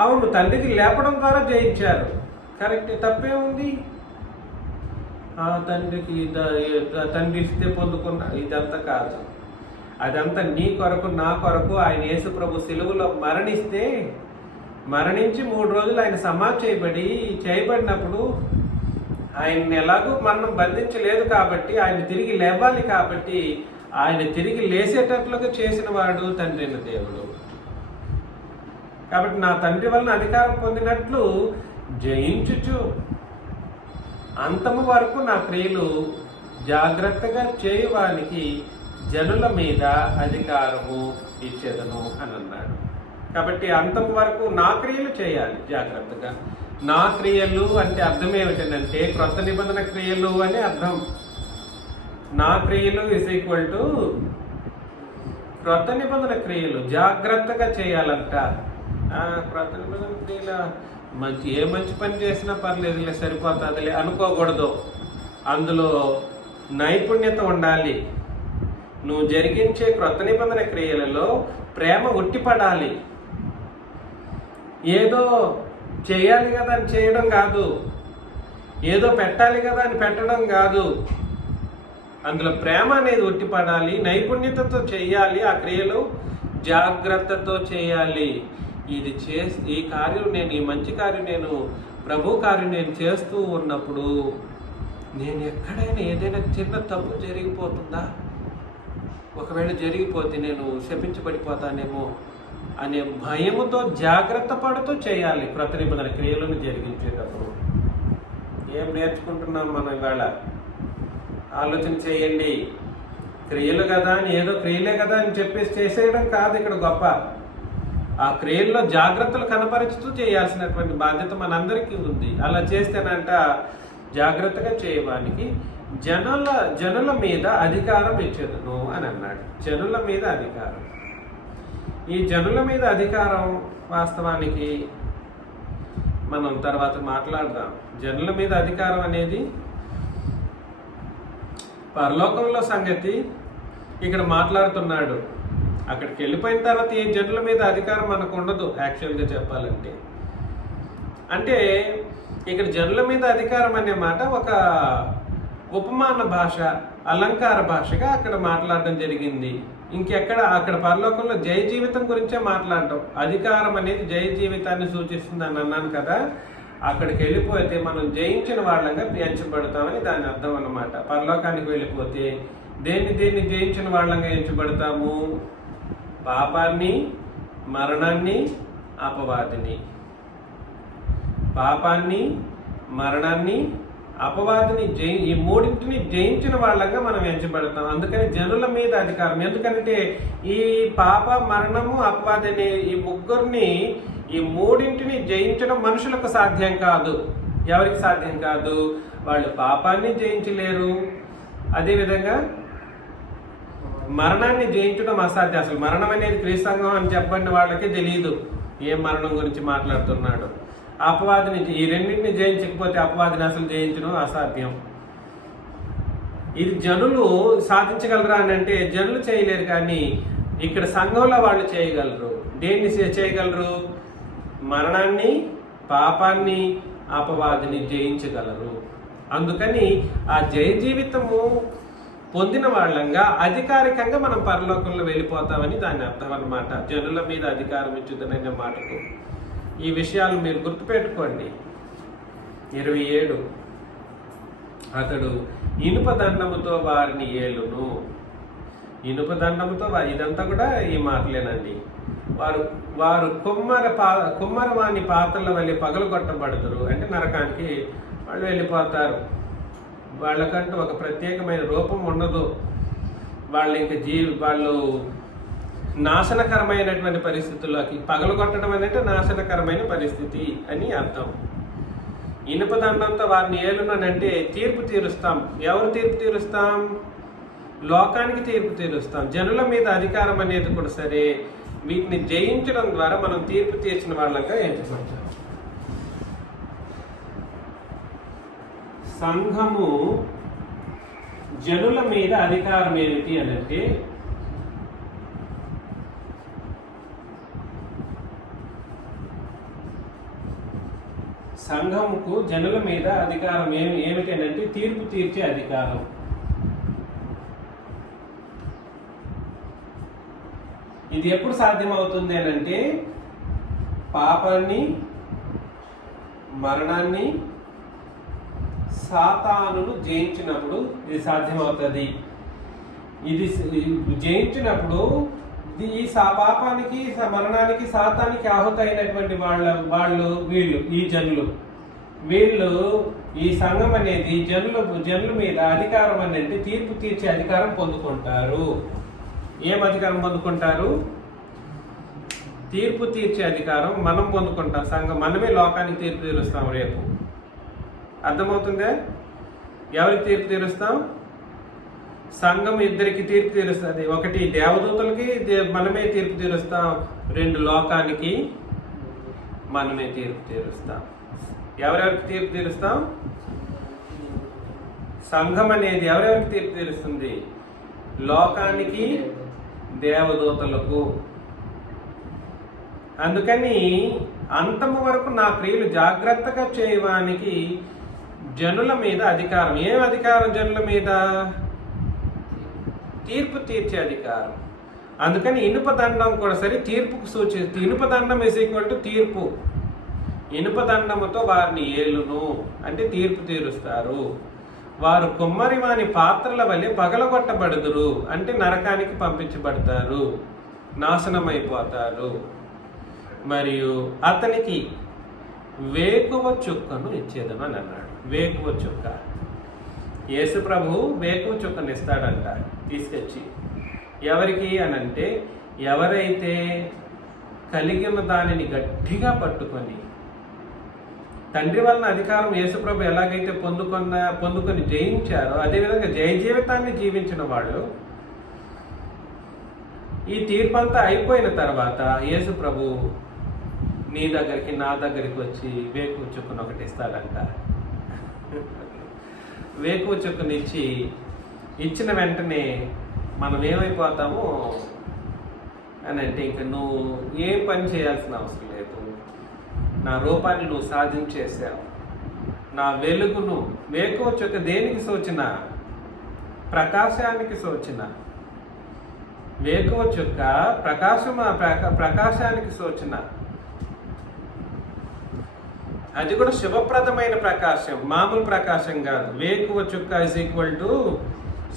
అవును, తండ్రికి లేపడం ద్వారా జయించారు. కరెక్ట్, తప్పే ఉంది. తండ్రి ఇస్తే పొందుకున్న ఇదంతా కాదు. అదంతా నీ కొరకు నా కొరకు ఆయన యేసు ప్రభు సిలువలో మరణించి 3 రోజులు ఆయన సమాధి చేయబడినప్పుడు ఆయన్ని ఎలాగూ మరణం బంధించలేదు కాబట్టి ఆయన తిరిగి లేవాలి కాబట్టి ఆయన తిరిగి లేసేటట్లుగా చేసిన వాడు తండ్రి అయిన దేవుడు. కాబట్టి నా తండ్రి వలన అధికారం పొందినట్లు జయించుచు అంతము వరకు నా క్రియలు జాగ్రత్తగా చేయడానికి జనుల మీద అధికారము ఇచ్చేదను అని అన్నాడు. కాబట్టి అంతం వరకు నా క్రియలు చేయాలి జాగ్రత్తగా. నా క్రియలు అంటే అర్థం ఏమిటంటే క్రొత్త నిబంధన క్రియలు అని అర్థం. నా క్రియలు ఈజ్ ఈక్వల్ టు క్రొత్త నిబంధన క్రియలు జాగ్రత్తగా చేయాలంట. క్రొత్త నిబంధన క్రియల ఏ మంచి పని చేసినా పర్లేదులే, సరిపోతుందిలే అనుకోకూడదు. అందులో నైపుణ్యత ఉండాలి. నువ్వు జరిగించే క్రొత్త నిబంధన క్రియలలో ప్రేమ ఉట్టిపడాలి. ఏదో చేయాలి కదా అని చేయడం కాదు, ఏదో పెట్టాలి కదా అని పెట్టడం కాదు. అందులో ప్రేమ అనేది ఉట్టిపడాలి, నైపుణ్యతతో చేయాలి. ఆ క్రియలు జాగ్రత్తతో చేయాలి. ఈ కార్యం నేను, ఈ మంచి కార్యం నేను, ప్రభు కార్యం నేను చేస్తూ ఉన్నప్పుడు నేను ఎక్కడైనా ఏదైనా చిన్న తప్పు జరిగిపోతుందా, ఒకవేళ జరిగిపోతే నేను శపించబడిపోతానేమో అనే భయముతో జాగ్రత్త పడుతూ చేయాలి క్రొత్త నిబంధన క్రియలను జరిగించేటప్పుడు. ఏం నేర్చుకుంటున్నాం మనం ఇవాళ. ఆలోచన చేయండి. క్రియలు కదా అని ఏదో క్రియలే కదా అని చెప్పేసి చేసేయడం కాదు ఇక్కడ గొప్ప. ఆ క్రియల్లో జాగ్రత్తలు కనపరుచుతూ చేయాల్సినటువంటి బాధ్యత మనందరికీ ఉంది. అలా చేస్తేనంట జాగ్రత్తగా చేయడానికి జనుల మీద అధికారం ఇచ్చేదను అని అన్నాడు. జనుల మీద అధికారం. ఈ జనుల మీద అధికారం వాస్తవానికి మనం తర్వాత మాట్లాడదాం. జనుల మీద అధికారం అనేది పరలోకంలో సంగతి ఇక్కడ మాట్లాడుతున్నాడు. అక్కడికి వెళ్ళిపోయిన తర్వాత ఈ జనుల మీద అధికారం మనకు ఉండదు యాక్చువల్గా చెప్పాలంటే. అంటే ఇక్కడ జనుల మీద అధికారం అనే మాట ఒక ఉపమాన భాష, అలంకార భాషగా అక్కడ మాట్లాడడం జరిగింది. ఇంకెక్కడ అక్కడ పరలోకంలో జయ జీవితం గురించే మాట్లాడటం. అధికారం అనేది జయ జీవితాన్ని సూచిస్తుంది అని అన్నాను కదా. అక్కడికి వెళ్ళిపోతే మనం జయించిన వాళ్ళంగా ఎంచబడతామని దాని అర్థం అన్నమాట. పరలోకానికి వెళ్ళిపోతే దేన్ని జయించిన వాళ్ళంగా ఎంచబడతాము? పాపాన్ని, మరణాన్ని, అపవాదిని. పాపాన్ని, మరణాన్ని, అపవాదిని ఈ మూడింటిని జయించిన వాళ్ళగా మనం ఎంచబడతాం. అందుకని జనుల మీద అధికారం. ఎందుకంటే ఈ పాప, మరణము, అపవాది అనే ఈ ముగ్గురిని, ఈ మూడింటిని జయించడం మనుషులకు సాధ్యం కాదు. ఎవరికి సాధ్యం కాదు? వాళ్ళు పాపాన్ని జయించలేరు, అదేవిధంగా మరణాన్ని జయించడం అసాధ్యం. అసలు మరణం అనేది క్రీస్తు అని చెప్పండి వాళ్ళకే తెలియదు ఏ మరణం గురించి మాట్లాడుతున్నాడు. అపవాదిని, ఈ రెండింటిని జయించకపోతే అపవాదిని అసలు జయించడం అసాధ్యం. ఇది జనులు సాధించగలరా అని అంటే జనులు చేయలేరు, కానీ ఇక్కడ సంఘంలో వాళ్ళు చేయగలరు. దేన్ని చేయగలరు? మరణాన్ని, పాపాన్ని, అపవాదిని జయించగలరు. అందుకని ఆ జయ జీవితము పొందిన వాళ్ళంగా అధికారికంగా మనం పరలోకంలో వెళ్ళిపోతామని దాని అర్థం అన్నమాట. జనుల మీద అధికారం ఇచ్చుదననే మాటకు ఈ విషయాలు మీరు గుర్తుపెట్టుకోండి. 27 అతడు ఇనుప దండముతో వారిని ఏలును. ఇనుప దండముతో ఇదంతా కూడా ఈ మాటలేనండి. వారు కుమ్మరవాణి పాత్రల వల్ల పగలగొట్టబడతారు. అంటే నరకానికి వాళ్ళు వెళ్ళిపోతారు. వాళ్ళకంటూ ఒక ప్రత్యేకమైన రూపం ఉండదు. వాళ్ళు నాశనకరమైనటువంటి పరిస్థితుల్లోకి, పగలగొట్టడం అనేది నాశనకరమైన పరిస్థితి అని అర్థం. ఇనుప దండంతో వారిని ఏలునంటే తీర్పు తీరుస్తాం. ఎవరు తీర్పు తీరుస్తాం? లోకానికి తీర్పు తీరుస్తాం. జనుల మీద అధికారం అనేది కూడా సరే, వీటిని జయించడం ద్వారా మనం తీర్పు తీర్చిన వాళ్ళంగా ఎంచుకుంటాం. సంఘము జనుల మీద అధికారం ఏమిటి అని అంటే, సంఘముకు జనుల మీద అధికారం ఏమిటి అని అంటే తీర్పు తీర్చే అధికారం. ఇది ఎప్పుడు సాధ్యమవుతుంది అని అంటే పాపాన్ని, మరణాన్ని, సాతానును జయించినప్పుడు ఇది సాధ్యమవుతుంది. ఇది జయించినప్పుడు ఈ పాపానికి, మరణానికి, సాతానికి ఆహుతైనటువంటి వీళ్ళు ఈ జనులు, ఈ సంఘం అనేది జనుల మీద అధికారం అనేది తీర్పు తీర్చే అధికారం పొందుకుంటారు. ఏం అధికారం పొందుకుంటారు? తీర్పు తీర్చే అధికారం మనం పొందుకుంటాం. సంఘం మనమే లోకానికి తీర్పు తీరుస్తాం. రేపు అర్థమవుతుందా? ఎవరికి తీర్పు తీరుస్తాం? సంఘం ఇద్దరికి తీర్పు తీరుస్తుంది. ఒకటి దేవదూతలకి మనమే తీర్పు తీరుస్తాం, 2 లోకానికి మనమే తీర్పు తీరుస్తాం. ఎవరెవరికి తీర్పు తీరుస్తాం? సంఘం అనేది ఎవరెవరికి తీర్పు తీరుస్తుంది? లోకానికి, దేవదూతలకు. అందుకని అంతము వరకు నా క్రియలు జాగ్రత్తగా చేయడానికి జనుల మీద అధికారం. ఏం అధికారం జనుల మీద? తీర్పు తీర్చే అధికారం. అందుకని ఇనుప దండం కూడా సరే తీర్పుకు సూచిస్తుంది. ఇనుప దండం = తీర్పు. ఇనుప దండముతో వారిని ఏలును అంటే తీర్పు తీరుస్తారు. వారు కుమ్మరివాని పాత్రల వలె పగలగొట్టబడుదురు అంటే నరకానికి వేకువ చుక్కను ఇచ్చేదను అని అన్నాడు. వేకువ చుక్క, యేసు ప్రభు వేకువ చుక్కను ఇస్తాడంట తీసుకొచ్చి. ఎవరికి అనంటే, ఎవరైతే కలిగిన దానిని గట్టిగా పట్టుకొని, తండ్రి వలన అధికారం యేసుప్రభు ఎలాగైతే పొందుకొని జయించారో అదేవిధంగా జయ జీవితాన్ని జీవించిన వాళ్ళు, ఈ తీర్పంతా అయిపోయిన తర్వాత యేసుప్రభు నీ దగ్గరికి నా దగ్గరికి వచ్చి వేకువ చుక్కను ఒకటి ఇస్తాడంట. వేకువ చుక్కనిచ్చి ఇచ్చిన వెంటనే మనం ఏమైపోతాము అని అంటే, ఇంక నువ్వు ఏం పని చేయాల్సిన అవసరం లేదు, నా రూపాన్ని నువ్వు సాధించేసావు, నా వెలుగును. వేకువ చుక్క దేనికి సూచన? ప్రకాశానికి సూచన. వేకువ చుక్క ప్రకాశానికి సూచన. అది కూడా శుభప్రదమైన ప్రకాశం, మామూలు ప్రకాశం కాదు. వేకువ చుక్క ఇస్ ఈక్వల్ టు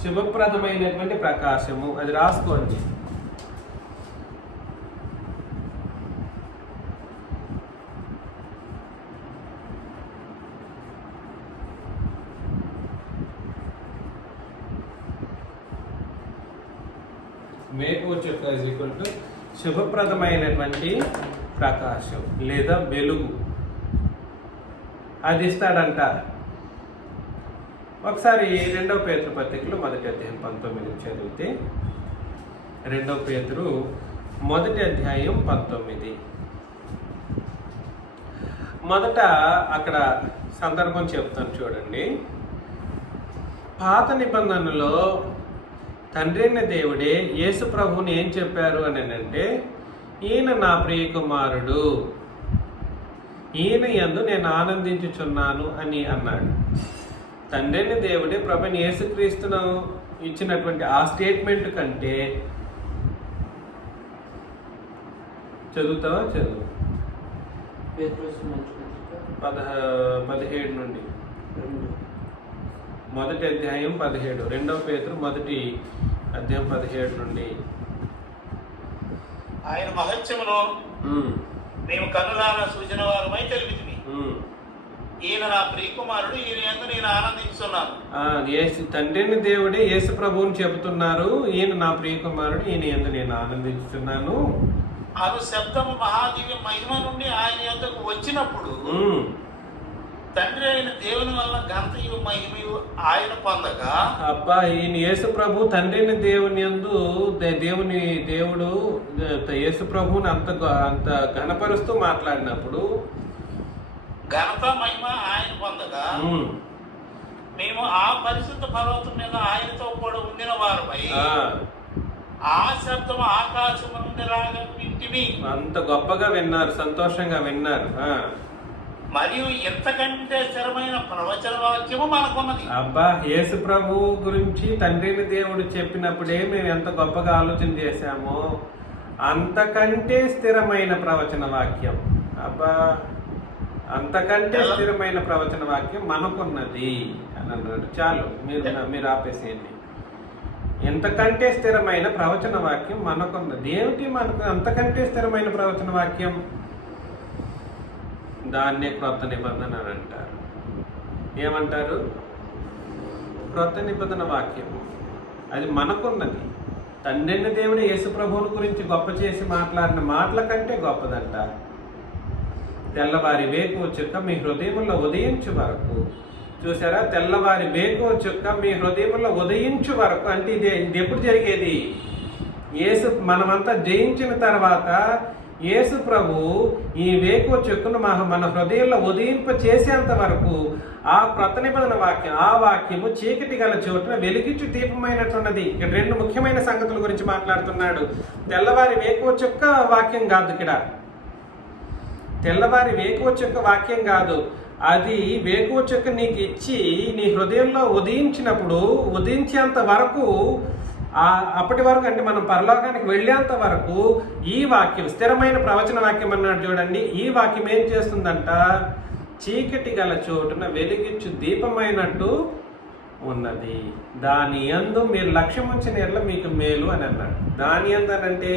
శుభప్రదమైనటువంటి ప్రకాశము. అది రాసుకోండి. వేకువ చుక్క ఇస్ ఈక్వల్ టు శుభప్రదమైనటువంటి ప్రకాశం లేదా వెలుగు. అది ఇస్తాడంట. ఒకసారి 2వ పేతురు పత్రికలో 1వ అధ్యాయం 19 చదివితే, 2వ పేతురు 1వ అధ్యాయం 19. మొదట అక్కడ సందర్భం చెప్తాను చూడండి. పాత నిబంధనలో తండ్రి అయిన దేవుడే యేసు ప్రభువుని ఏం చెప్పారు అని అంటే, ఈయన నా ప్రియ కుమారుడు, ఈయన యందు నేను ఆనందించుచున్నాను అని అన్నాడు. తండ్రి అయిన దేవుడే ప్రభుని యేసుక్రీస్తును ఇచ్చినటువంటి ఆ స్టేట్మెంట్ కంటే, చదువుతావా? చదువు. 17 నుండి 1వ అధ్యాయం 17, 2వ పేతురు 1వ అధ్యాయం 17 నుండి. ఆయన మహత్యమును మేము కన్నులారా సూచన వారమై తెలిపితిమి. ఈయన నా ప్రియకుమారుడు, ఈయన యందు నేను ఆనందించున్నాను. తండ్రిని దేవుడే యేసు ప్రభువుని చెబుతున్నారు, ఈయన నా ప్రియకుమారుడు, ఈయన యందు నేను ఆనందించుతున్నాను. అను శబ్దము మహాదివ్య మహిమ నుండి ఆయన యొద్దకు వచ్చినప్పుడు తండ్రి అయిన దేవుని వల్ల ఘనతయు మహిమయు ఆయన పొందగా, అబ్బా, ఈయన యేసు ప్రభు తండ్రిని దేవుని యందు దేవుడు యేసు ప్రభువుని అంత ఘనపరుస్తూ మాట్లాడినప్పుడు ఘనత మహిమ ఆయన పొందగా, మేము ఆ పరిశుద్ధ పర్వతం మీద ఆయనతో కూడా ఉండిన వారమై ఆ శబ్దం ఆకాశం నుండి రాగా వింటిమి. అంత గొప్పగా విన్నారు, సంతోషంగా విన్నారు. మరియు ఎంతకంటే స్థిరమైన ప్రవచన వాక్యము మనకున్నది. అబ్బా, యేసు ప్రభు గురించి తండ్రిని దేవుడు చెప్పినప్పుడే మేము ఎంత గొప్పగా ఆలోచన చేశామో, అంతకంటే స్థిరమైన ప్రవచన వాక్యం. అబ్బా, అంతకంటే స్థిరమైన ప్రవచన వాక్యం మనకున్నది అని అన్నాడు. చాలు, మీరు ఆపేసేయండి. ఎంతకంటే స్థిరమైన ప్రవచన వాక్యం మనకున్నది. ఏమిటి మనకు అంతకంటే స్థిరమైన ప్రవచన వాక్యం? దాన్నే క్రొత్త నిబంధన అని అంటారు. ఏమంటారు? క్రొత్త నిబంధన వాక్యము. అది మనకున్నది. తండ్రిని దేవుడు యేసు ప్రభువుని గురించి గొప్ప చేసి మాట్లాడిన మాటల కంటే గొప్పదంట. తెల్లవారి వేకువ చుక్క మీ హృదయంలో ఉదయించు వరకు. చూసారా? తెల్లవారి వేకువ చుక్క మీ హృదయంలో ఉదయించు వరకు అంటే ఇది ఎప్పుడు జరిగేది? మనమంతా జయించిన తర్వాత యేసు ప్రభు ఈ వేకువ చుక్కను మన హృదయంలో ఉదయింప చేసేంత వరకు ఆ క్రొత్త నిబంధన వాక్యం, ఆ వాక్యము చీకటి గల చోటున వెలిగించు దీపమైనట్టున్నది. ఇక్కడ 2 ముఖ్యమైన సంగతుల గురించి మాట్లాడుతున్నాడు. తెల్లవారి వేకువ చుక్క వాక్యం కాదు. ఇక్కడ తెల్లవారి వేకువ చుక్క వాక్యం కాదు. అది వేకువ చుక్క నీకు ఇచ్చి నీ హృదయంలో ఉదయించినప్పుడు, ఉదయించేంత వరకు, అప్పటి వరకు అంటే మనం పరలోకానికి వెళ్ళేంత వరకు ఈ వాక్యం స్థిరమైన ప్రవచన వాక్యం అన్నాడు చూడండి. ఈ వాక్యం ఏం చేస్తుందంట? చీకటి గల చోటున వెలిగించు దీపమైనట్టు ఉన్నది. దాని యందు మీరు లక్ష్యం ఉంచిన ఎడల మీకు మేలు అని అన్నాడు. దాని యందు అంటే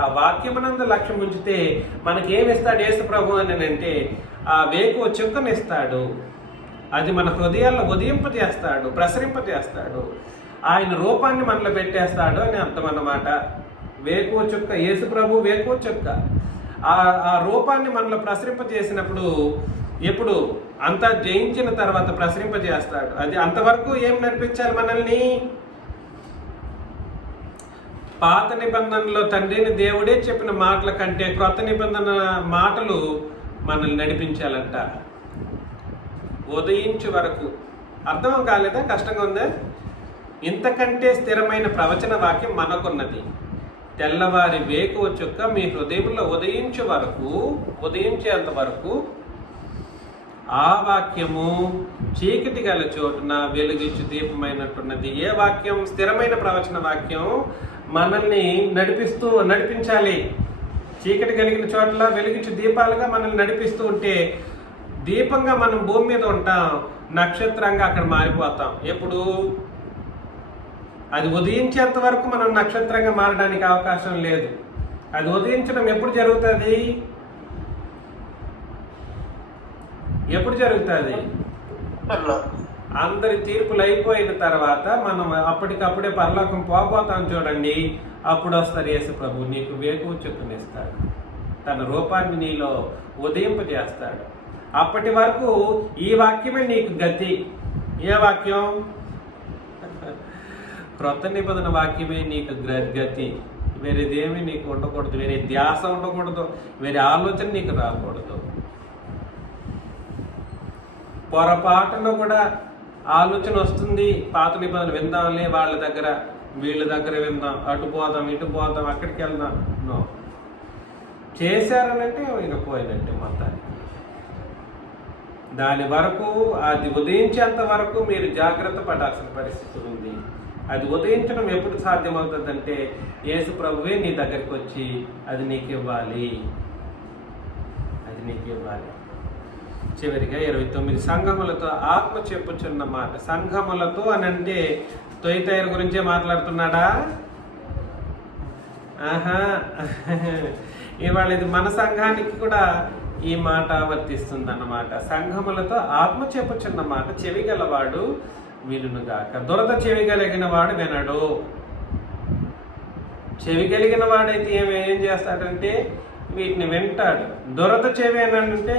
ఆ వాక్యమునందు లక్ష్యం ఉంచితే మనకేమిస్తాడు యేసు ప్రభు అని అంటే, ఆ వేకువ చుక్కనిస్తాడు. అది మన హృదయాల్లో ఉదయింపజేస్తాడు, ప్రసరింపజేస్తాడు. ఆయన రూపాన్ని మనలో పెట్టేస్తాడు అని అర్థం అన్నమాట. వేకువ చుక్క, యేసు ప్రభు వేకువ చుక్క. ఆ రూపాన్ని మనలో ప్రసరింపజేసినప్పుడు, ఎప్పుడు అంతా జయించిన తర్వాత ప్రసరింపజేస్తాడు. అది అంతవరకు ఏం నడిపించాలి మనల్ని? పాత నిబంధనలో తండ్రిని దేవుడే చెప్పిన మాటల కంటే క్రొత్త నిబంధన మాటలు మనల్ని నడిపించాలంట. ఉదయించు వరకు. అర్థం కాలేదా? కష్టంగా ఉందా? ఇంతకంటే స్థిరమైన ప్రవచన వాక్యం మనకున్నది. తెల్లవారి వేకువ చుక్క మీ హృదయంలో ఉదయించేంత వరకు ఆ వాక్యము చీకటి గల చోటున వెలుగిచ్చు దీపమైనట్టున్నది. ఏ వాక్యం? స్థిరమైన ప్రవచన వాక్యం మనల్ని నడిపించాలి. చీకటి కలిగిన చోట్ల వెలుగిచ్చు దీపాలుగా మనల్ని నడిపిస్తూ ఉంటే, దీపంగా మనం భూమి మీద ఉంటాం, నక్షత్రంగా అక్కడ మారిపోతాం. ఎప్పుడు? అది ఉదయించేంత వరకు మనం నక్షత్రంగా మారడానికి అవకాశం లేదు. అది ఉదయించడం ఎప్పుడు జరుగుతుంది? ఎప్పుడు జరుగుతుంది? అందరి తీర్పులు అయిపోయిన తర్వాత మనం అప్పటికప్పుడే పరలోకం పోతాం చూడండి. అప్పుడు వస్తారు యేసు ప్రభు, నీకు వేకువ చుక్కనిస్తాడు, తన రూపాన్ని నీలో ఉదయింపజేస్తాడు. అప్పటి వరకు ఈ వాక్యమే నీకు గతి. ఏ వాక్యం? క్రొత్త నిబంధన వాక్యమే నీకు గతి. వేరేదేమీ నీకు ఉండకూడదు, వేరే ధ్యాస ఉండకూడదు, వేరే ఆలోచన నీకు రాకూడదు. పొరపాటులో కూడా ఆలోచన వస్తుంది, పాత నిబంధన విందాంలే, వాళ్ళ దగ్గర వీళ్ళ దగ్గర విందాం, అటు పోదాం ఇటు పోదాం అక్కడికి వెళ్దాం. నో, చేశారనంటే ఇక పోయినట్టే మొత్తానికి. దాని వరకు, అది ఉదయించేంత వరకు మీరు జాగ్రత్త పడాల్సిన పరిస్థితి ఉంది. అది ఉదయించడం ఎప్పుడు సాధ్యమవుతుందంటే, యేసు ప్రభువే నీ దగ్గరికి వచ్చి అది నీకు ఇవ్వాలి. చివరిగా 29 సంఘములతో ఆత్మ చెప్పుచున్న మాట. సంఘములతో అని అంటే తొయితైరు గురించే మాట్లాడుతున్నాడా? ఆహా, ఇవాళ ఇది మన సంఘానికి కూడా ఈ మాట వర్తిస్తుంది అన్నమాట. సంఘములతో ఆత్మ చెప్పుచున్న మాట చెవి గలవాడు వినుగాక. దురద చెవి కలిగిన వాడు వినడు. చెవి కలిగిన వాడైతే ఏం చేస్తాడంటే వీటిని వింటాడు. దురద చెవి అని అంటే,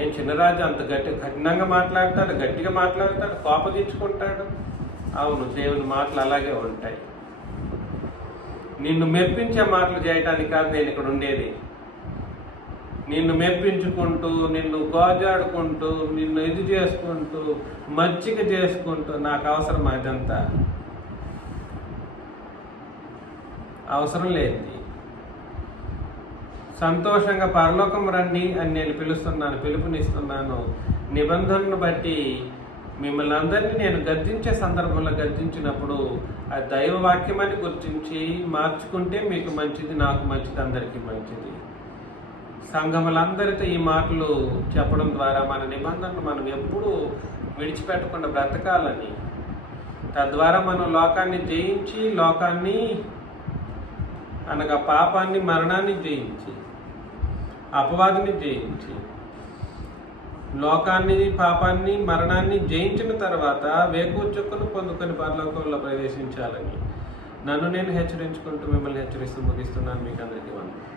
ఏం చిన్నరాజు అంత కఠినంగా మాట్లాడతాడు, గట్టిగా మాట్లాడతాడు, కోపగించుకుంటాడు. అవును, దేవుని మాటలు అలాగే ఉంటాయి. నిన్ను మెప్పించే మాటలు చేయటానికి కాదు నేను ఇక్కడ ఉండేది. నిన్ను మెప్పించుకుంటూ, నిన్ను గోజాడుకుంటూ, నిన్ను ఇది చేసుకుంటూ, మచ్చిక చేసుకుంటూ నాకు అవసరం? అదంతా అవసరం లేదు. సంతోషంగా పరలోకం రండి అని నేను పిలుపునిస్తున్నాను. నిబంధనను బట్టి మిమ్మల్ని అందరినీ నేను గద్దించే సందర్భంలో గద్దించినప్పుడు ఆ దైవవాక్యమని గుర్తించి మార్చుకుంటే మీకు మంచిది, నాకు మంచిది, అందరికీ మంచిది. సంఘములందరితో ఈ మాటలు చెప్పడం ద్వారా మన నిబంధనలు మనం ఎప్పుడూ విడిచిపెట్టకుండా బ్రతకాలని, తద్వారా మనం లోకాన్ని జయించి, లోకాన్ని అనగా పాపాన్ని, మరణాన్ని జయించి, అపవాదిని జయించి, లోకాన్ని, పాపాన్ని, మరణాన్ని జయించిన తర్వాత వేకువ చుక్కను పొందుకొని పరలోకంలో ప్రవేశించాలని నన్ను నేను హెచ్చరించుకుంటూ మిమ్మల్ని హెచ్చరిస్తూ ముగిస్తున్నాను. మీకు అందరికీ వందనాలు.